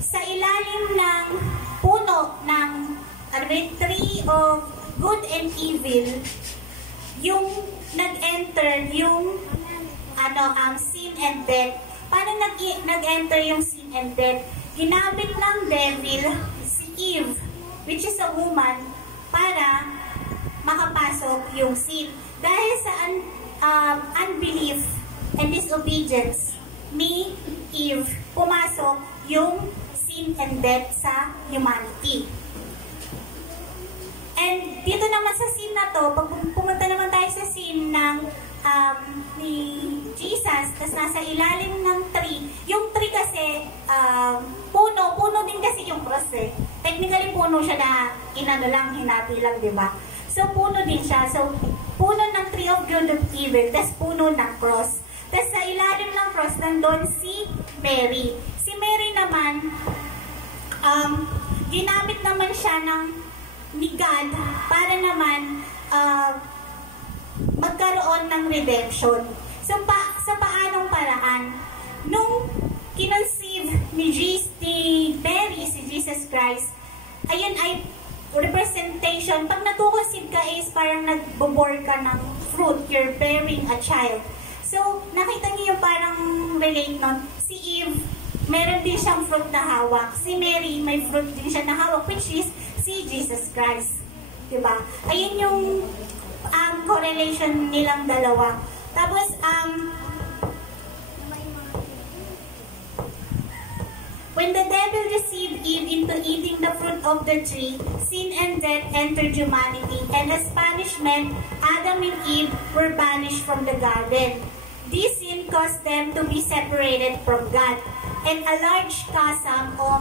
sa ilalim ng puno ng tree of good and evil, yung nag-enter yung sin and death. Paano nag-enter yung sin and death? Ginamit ng devil si Eve, which is a woman, para makapasok yung sin. Dahil sa unbelief and disobedience ni Eve, pumasok yung sin and death sa humanity. And dito naman sa scene na to, pag pumunta naman tayo sa scene ng ni Jesus, tas nasa ilalim ng tree. Yung tree kasi, puno din kasi yung cross eh. Technically, puno siya na hinati lang, di ba? So, puno din siya. So, puno ng tree of good of evil, tas puno ng cross. Tas sa ilalim ng cross, nandun si Mary. Si Mary naman, ginamit naman siya ni God para naman magkaroon ng redemption. So, sa paanong paraan? Nung kinonceive ni Mary, si Jesus Christ, ayun ay representation. Pag nag-conceive ka is parang nag-bore ka ng fruit. You're bearing a child. So, nakita niyo yung parang relate nun. Si Eve, meron din siyang fruit na hawak. Si Mary, may fruit din siya na hawak, which is si Jesus Christ. Diba? Ayun yung correlation nilang dalawa. Tapos, when the devil deceived Eve into eating the fruit of the tree, sin and death entered humanity, and as punishment, Adam and Eve were banished from the garden. This sin caused them to be separated from God, and a large chasm o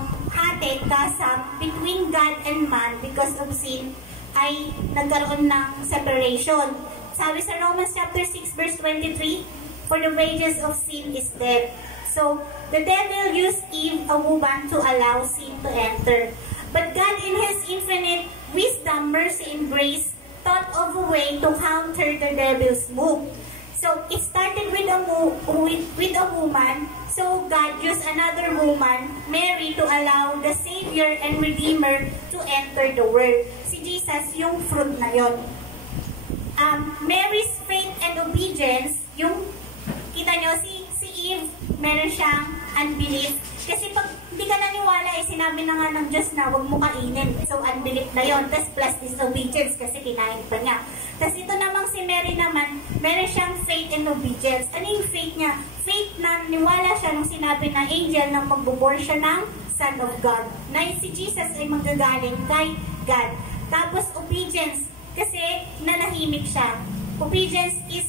chasm between God and man because of sin ay nagkaroon ng separation. Sabi sa Romans chapter 6 verse 23, "For the wages of sin is death." So, the devil used Eve, a woman, to allow sin to enter. But God, in His infinite wisdom, mercy, and grace, thought of a way to counter the devil's move. So it started with a woman. So God used another woman, Mary, to allow the Savior and Redeemer to enter the world. Si Jesus, yung fruit na yon. Mary's faith and obedience, yung kita nyo, si Eve, meron siyang unbelief. Kasi pag hindi ka naniwala, sinabi na nga ng Diyos na huwag mo kainin. So, unbelief na yon. Tapos plus disobedience kasi kinain pa niya. Tapos ito namang si Mary naman, meron siyang faith and obedience. Ano yung faith niya? Faith na niwala siya nung sinabi ng angel na magbubor siya ng Son of God. Na si Jesus ay manggagaling kay God. Tapos obedience, kasi nanahimik siya. Obedience is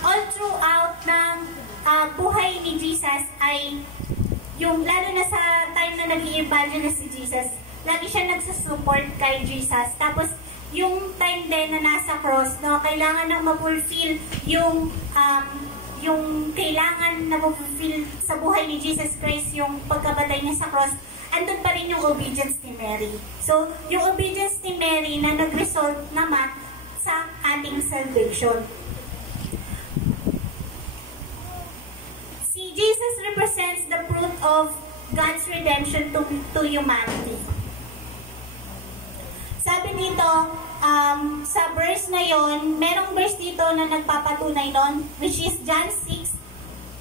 all throughout ng buhay ni Jesus ay yung lalo na sa time na nag-i-evangelize si Jesus, lagi siya nagsusupport kay Jesus. Tapos yung time din na nasa cross, no, kailangan nang ma-fulfill yung kailangan na ma-fulfill sa buhay ni Jesus Christ, yung pagkabatay niya sa cross, andun pa rin yung obedience ni Mary. So, yung obedience ni Mary na nag-result naman sa ating salvation. Si Jesus represents the fruit of God's redemption to humanity. Sabi dito, sa verse na yon, merong verse dito na nagpapatunay nun, which is John 6,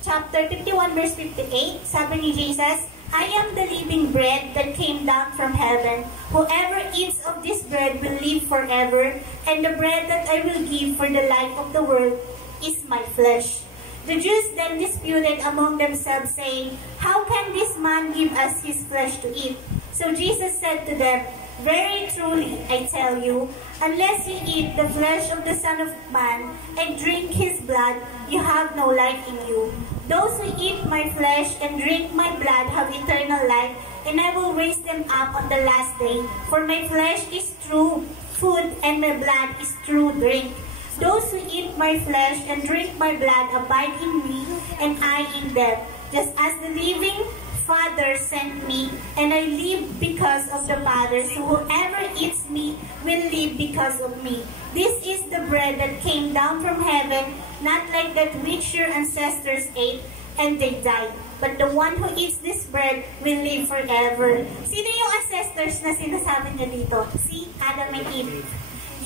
chapter 51, verse 58. Sabi ni Jesus, I am the living bread that came down from heaven. Whoever eats of this bread will live forever, and the bread that I will give for the life of the world is my flesh. The Jews then disputed among themselves, saying, How can this man give us his flesh to eat? So Jesus said to them, Very truly, I tell you, unless you eat the flesh of the Son of Man and drink his blood, you have no life in you. Those who eat my flesh and drink my blood have eternal life, and I will raise them up on the last day. For my flesh is true food, and my blood is true drink. Those who eat my flesh and drink my blood abide in me, and I in them. Just as the living Father sent me, and I live because of the Father, so whoever eats me will live because of me. This is the bread that came down from heaven, not like that which your ancestors ate, and they died. But the one who eats this bread will live forever. Sino yung ancestors na sinasabi niya dito? Si Adam and Eve.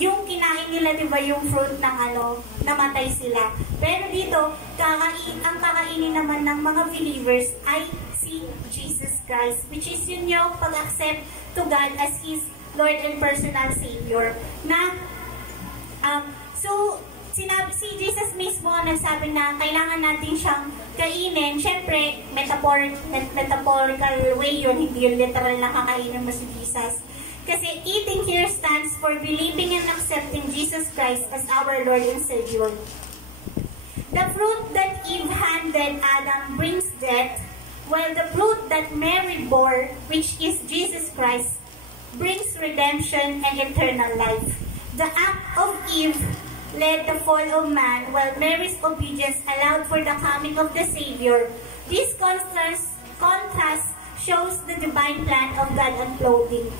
Yung kinain nila, di ba, yung fruit ng namatay sila. Pero dito, ang kakainin naman ng mga believers ay si Jesus Christ, which is yun yung pag-accept to God as His Lord and personal Savior. Na, si Jesus mismo nagsabi na kailangan natin siyang kainin. Siyempre, metaphorical way yun, hindi yun literal na kakainin mo si Jesus. Kasi eating here stands for believing and accepting Jesus Christ as our Lord and Savior. The fruit that Eve handed Adam brings death, while the fruit that Mary bore, which is Jesus Christ, brings redemption and eternal life. The act of Eve led the fall of man, while Mary's obedience allowed for the coming of the Savior. This contrast shows the divine plan of God unfolding.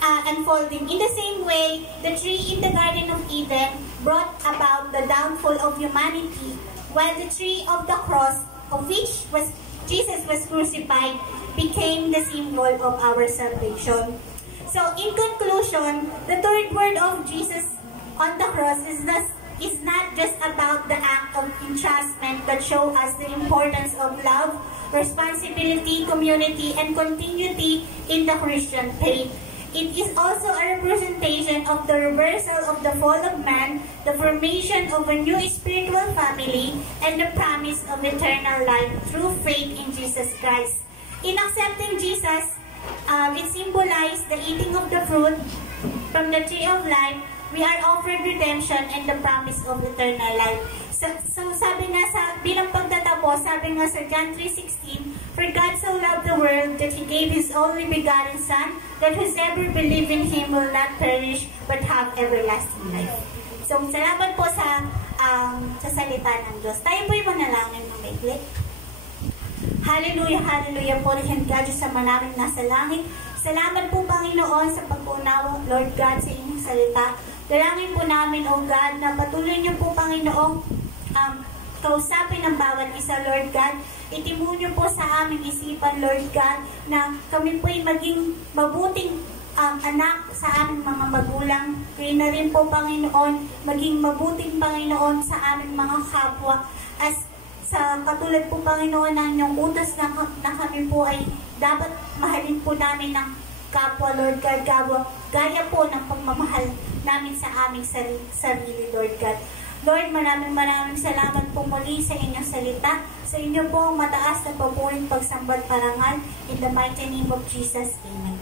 In the same way, the tree in the Garden of Eden brought about the downfall of humanity, while the tree of the cross, of which Jesus was crucified, became the symbol of our salvation. So, in conclusion, the third word of Jesus on the cross is not just about the act of entrustment that shows us the importance of love, responsibility, community, and continuity in the Christian faith. It is also a representation of the reversal of the fall of man, the formation of a new spiritual family, and the promise of eternal life through faith in Jesus Christ. In accepting Jesus, it symbolizes the eating of the fruit from the tree of life. We are offered redemption and the promise of eternal life. So sabi nga bilang pagtatapos, sabi nga sa John 3:16, For God so loved the world that He gave His only begotten Son, that whosoever believe in Him will not perish but have everlasting life. So salamat po sa salita ng Diyos. Tayo po'y manalangin ng maigli. Hallelujah, hallelujah po rin God Diyos sa manaming nasa langit. Salamat po Panginoon sa pag-unawa, Lord God, sa inyong salita. Dalangin po namin, O God, na patuloy niyo po Panginoong kausapin ng bawat isa, Lord God. Itimunyo po sa aming isipan, Lord God, na kami po'y maging mabuting anak sa aming mga magulang. Kaya na rin po, Panginoon, maging mabuting Panginoon sa aming mga kapwa. As sa katulad po, Panginoon, ng inyong utos na kami po ay dapat mahalin po namin ng kapwa, Lord God, gaya po ng pagmamahal namin sa aming sarili, Lord God. Lord, maraming salamat po muli sa inyong salita. Sa inyo po ang mataas na papuring pagsambat parangal. In the mighty name of Jesus, Amen.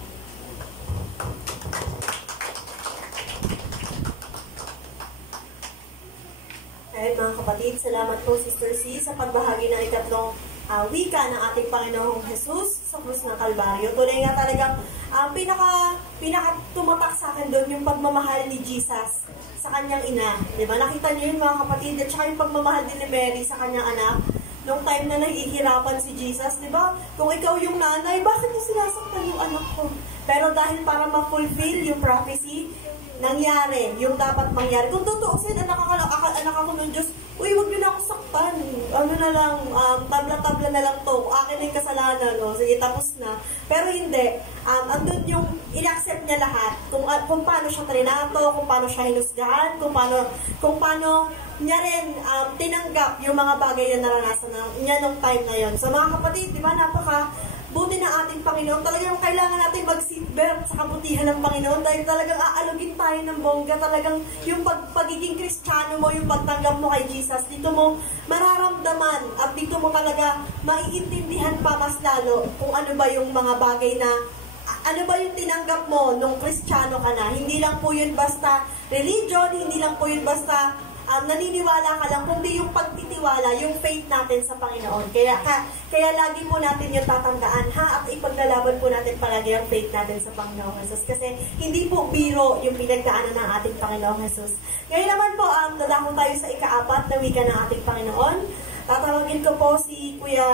Alright mga kapatid, salamat po Sister C sa pagbahagi ng ikatlong wika ng ating Panginoong Jesus sa krus ng Kalbaryo. Tunay nga talagang pinaka tumatak sa akin doon yung pagmamahal ni Jesus sa kanyang ina. Diba? Nakita niyo yun mga kapatid, at saka yung pagmamahal din ni Mary sa kanyang anak. Nung time na nahihirapan si Jesus, diba? Kung ikaw yung nanay, bakit niyo sinasaktan yung anak ko? Pero dahil para ma-fulfill yung prophecy, nangyari, yung dapat mangyari. Kung tutuusin, anak ako ng Diyos, uy, huwag niyo na ako saktan. Ano na lang, tabla-tabla na lang to. Akin na yung kasalanan, no? Sige, tapos na. Pero hindi. Andun yung in-accept niya lahat. Kung paano siya trinato, kung paano siya hinusgahan, kung paano niya rin tinanggap yung mga bagay na naranasan niya nung time na yon. So mga kapatid, di ba, buti ng ating Panginoon. Talagang kailangan natin mag-seatbelt sa kabutihan ng Panginoon dahil talagang aalugin tayo ng bongga. Talagang yung pagiging Kristiyano mo, yung pagtanggap mo kay Jesus, dito mo mararamdaman at dito mo talaga maiintindihan pa mas lalo kung ano ba yung mga bagay na ano ba yung tinanggap mo nung Kristiyano ka na. Hindi lang po yun basta religion, hindi lang po yun basta naniniwala ka lang, kundi yung pagtitiwala, yung faith natin sa Panginoon. Kaya lagi po natin yung tatandaan, at ipaglalaban po natin palagi ang faith natin sa Panginoong Jesus. Kasi hindi po biro yung pinagdaanan ng ating Panginoong Jesus. Ngayon naman po, dadako tayo sa ika-4 na wika ng ating Panginoon. Tatawagin ko po si Kuya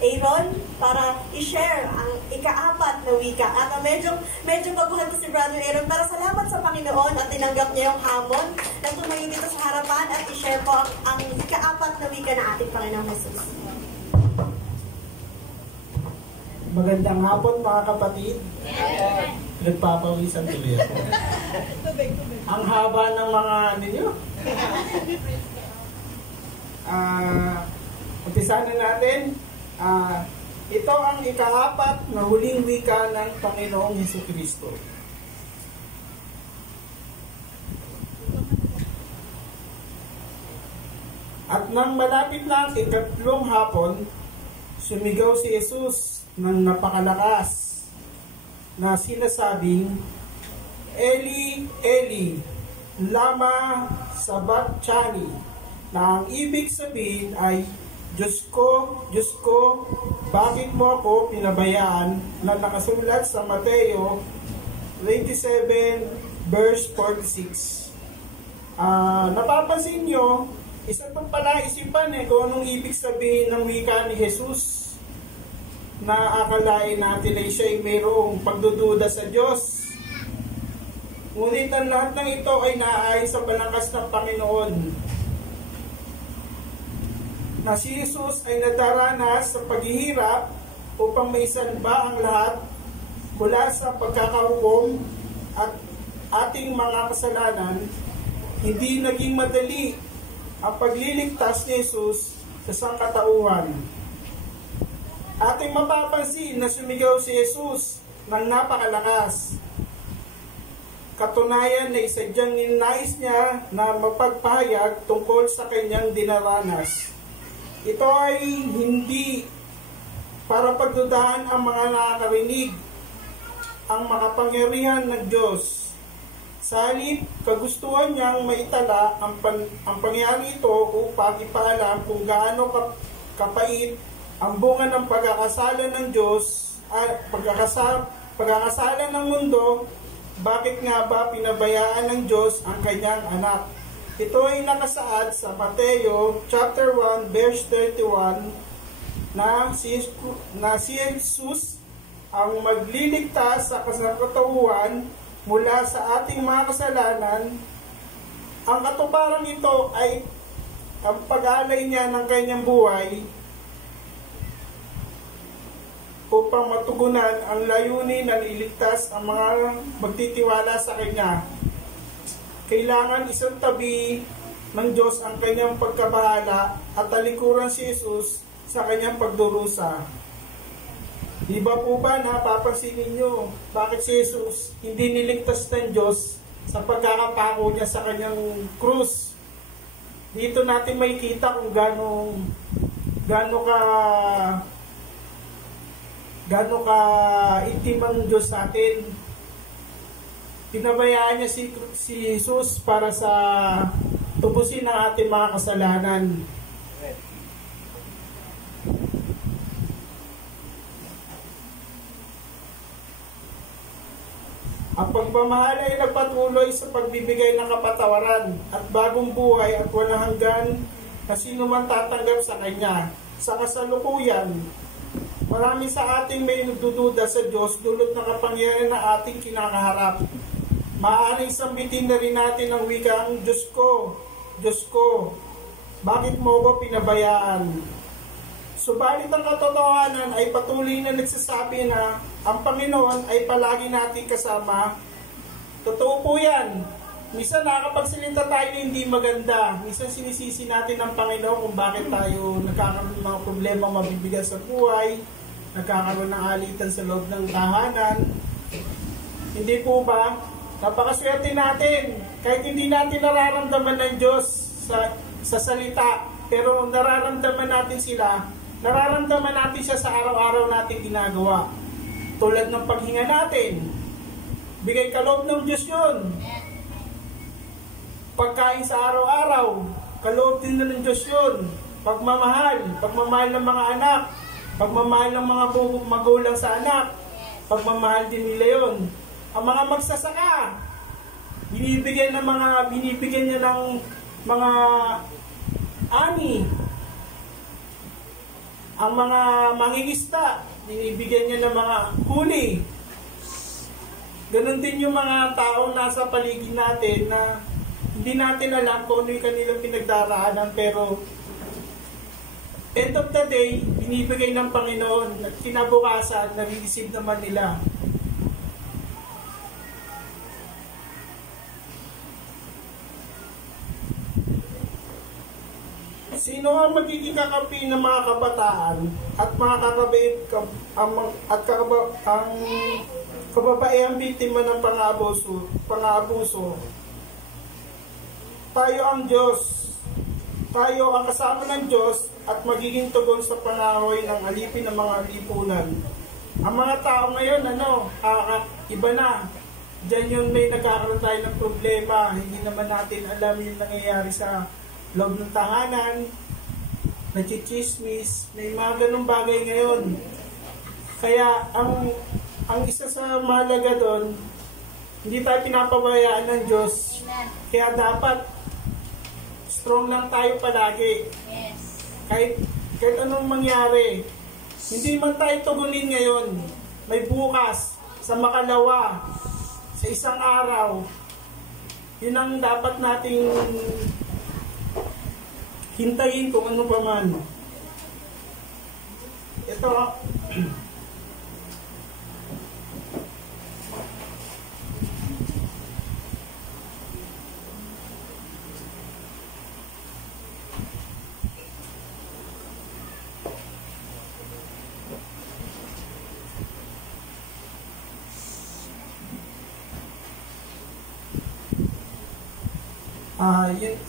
Aaron para i-share ang ika-4 na wika. At medyo baguhan to si Brother Aaron para salamat sa Panginoon at tinanggap niya yung hamon na tumayo dito sa harapan at i-share po ang ika-4 na wika ng ating Panginoong Jesus. Magandang hapon mga kapatid. Nagpapawisan tuloy ako. Ang haba ng mga ninyo. Umpisa na natin. Ito ang ika-4 na huling wika ng Panginoong Hesukristo. At nang malapit na ang ikatlong hapon, sumigaw si Jesus ng napakalakas na sinasabing, Eli, Eli, lama sabachthani, na ang ibig sabihin ay, Diyos ko, bakit mo ako pinabayaan, na nakasulat sa Mateo 27 verse 46. Napapansin nyo, isa itong palaisipan kung anong ibig sabihin ng wika ni Jesus, na akalain natin ay siya ay mayroong pagdududa sa Diyos. Ngunit ang lahat ng ito ay naayos sa balangkas ng Panginoon, na si Jesus ay nadaranas sa paghihirap upang maisalba ang lahat mula sa pagkakahukom at ating mga kasalanan. Hindi naging madali ang pagliligtas ni Jesus sa sangkatauhan. Ating mapapansin na sumigaw si Jesus ng napakalakas. Katunayan na isadyang ninais niya na mapagpahayag tungkol sa kanyang dinaranas. Ito ay hindi para pagdudahan ang mga nakakarinig ang makapangyarihan ng Diyos. Sa halip, kagustuhan niyang maitala ang pangyari ito upang ipaalam kung gaano kapait ang bunga ng pagkakasala ng Diyos at pagkakasala ng mundo. Bakit nga ba pinabayaan ng Diyos ang kanyang anak? Ito ay nakasaad sa Mateo chapter 1 verse 31 na si Jesus ang magliligtas sa kasangkatauhan mula sa ating mga kasalanan. Ang katuparan ito ay ang pag-alay niya ng kanyang buhay upang matugunan ang layunin na iligtas ang mga magtitiwala sa Kanya. Kailangan isang tabi ng Diyos ang kanyang pagkabahala at talikuran si Jesus sa kanyang pagdurusa. Di ba po ba napapansin ninyo bakit si Jesus hindi niligtas ng Diyos sa pagkakapako niya sa kanyang krus? Dito natin makikita kung gaano ka itim ang Diyos sa atin. Pinabayaan niya si Jesus para sa tubusin ang ating mga kasalanan. Ang pagmamahal ay nagpatuloy sa pagbibigay ng kapatawaran at bagong buhay at walang hanggan na sino man tatanggap sa Kanya. Sa kasalukuyan, marami sa ating may nagdududa sa Diyos dulot ng kapangyarihan na ating kinakaharap. Maaaring sambitin na rin natin ang wikang, Diyos ko, bakit mo ko pinabayaan? Subalit ang katotohanan ay patuloy na nagsasabi na ang Panginoon ay palagi natin kasama. Totoo po yan. Minsan nakakapagsalita tayo na hindi maganda. Minsan sinisisi natin ang Panginoon kung bakit tayo nagkakaroon ng mga problema mabibigat sa buhay, nagkakaroon ng alitan sa loob ng tahanan. Hindi po ba? Napakaswerte natin. Kahit hindi natin nararamdaman ng Diyos sa salita, pero nararamdaman natin sila, nararamdaman natin siya sa araw-araw natin ginagawa. Tulad ng paghinga natin. Bigay kaloob ng Diyos yun. Pagkain sa araw-araw, kaloob din na ng Diyos yun. Pagmamahal ng mga anak, pagmamahal ng mga magulang sa anak, pagmamahal din nila yun. Ang mga magsasaka, binibigyan niya ng mga ani. Ang mga mangingisda, binibigyan niya ng mga huli. Ganon din yung mga tao nasa paligid natin na hindi natin alam kung ano yung kanilang pinagdaraanan, pero end of the day, binibigay ng Panginoon at kinabukasan, nare-receive naman nila. Sino ang magiging kakampi ng mga kabataan at mga kababaehang biktima ng pang-aabuso? Tayo ang Diyos. Tayo ang kasama ng Diyos at magiging tugon sa pangahoy ng alipin ng mga lipunan. Ang mga tao ngayon, iba na. Diyan yun may nagkakaroon tayo ng problema. Hindi naman natin alam yung nangyayari sa loob ng tahanan, nachichismis, may mga ganung bagay ngayon. Kaya ang isa sa mahalaga doon, hindi tayo pinapabayaan ng Diyos. Kaya dapat strong lang tayo palagi. Kahit anong mangyari, hindi man tayo tugunin ngayon, may bukas, sa makalawa, sa isang araw. Yun ang dapat nating hintayin kung ano pa man. Ito,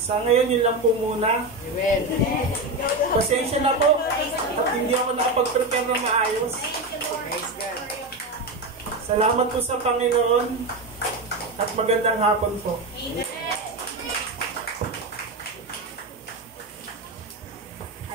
sa ngayon yun lang po muna. Pasensya na po at hindi ako nakapag-prepare na maayos. Salamat po sa Panginoon at magandang hapon po.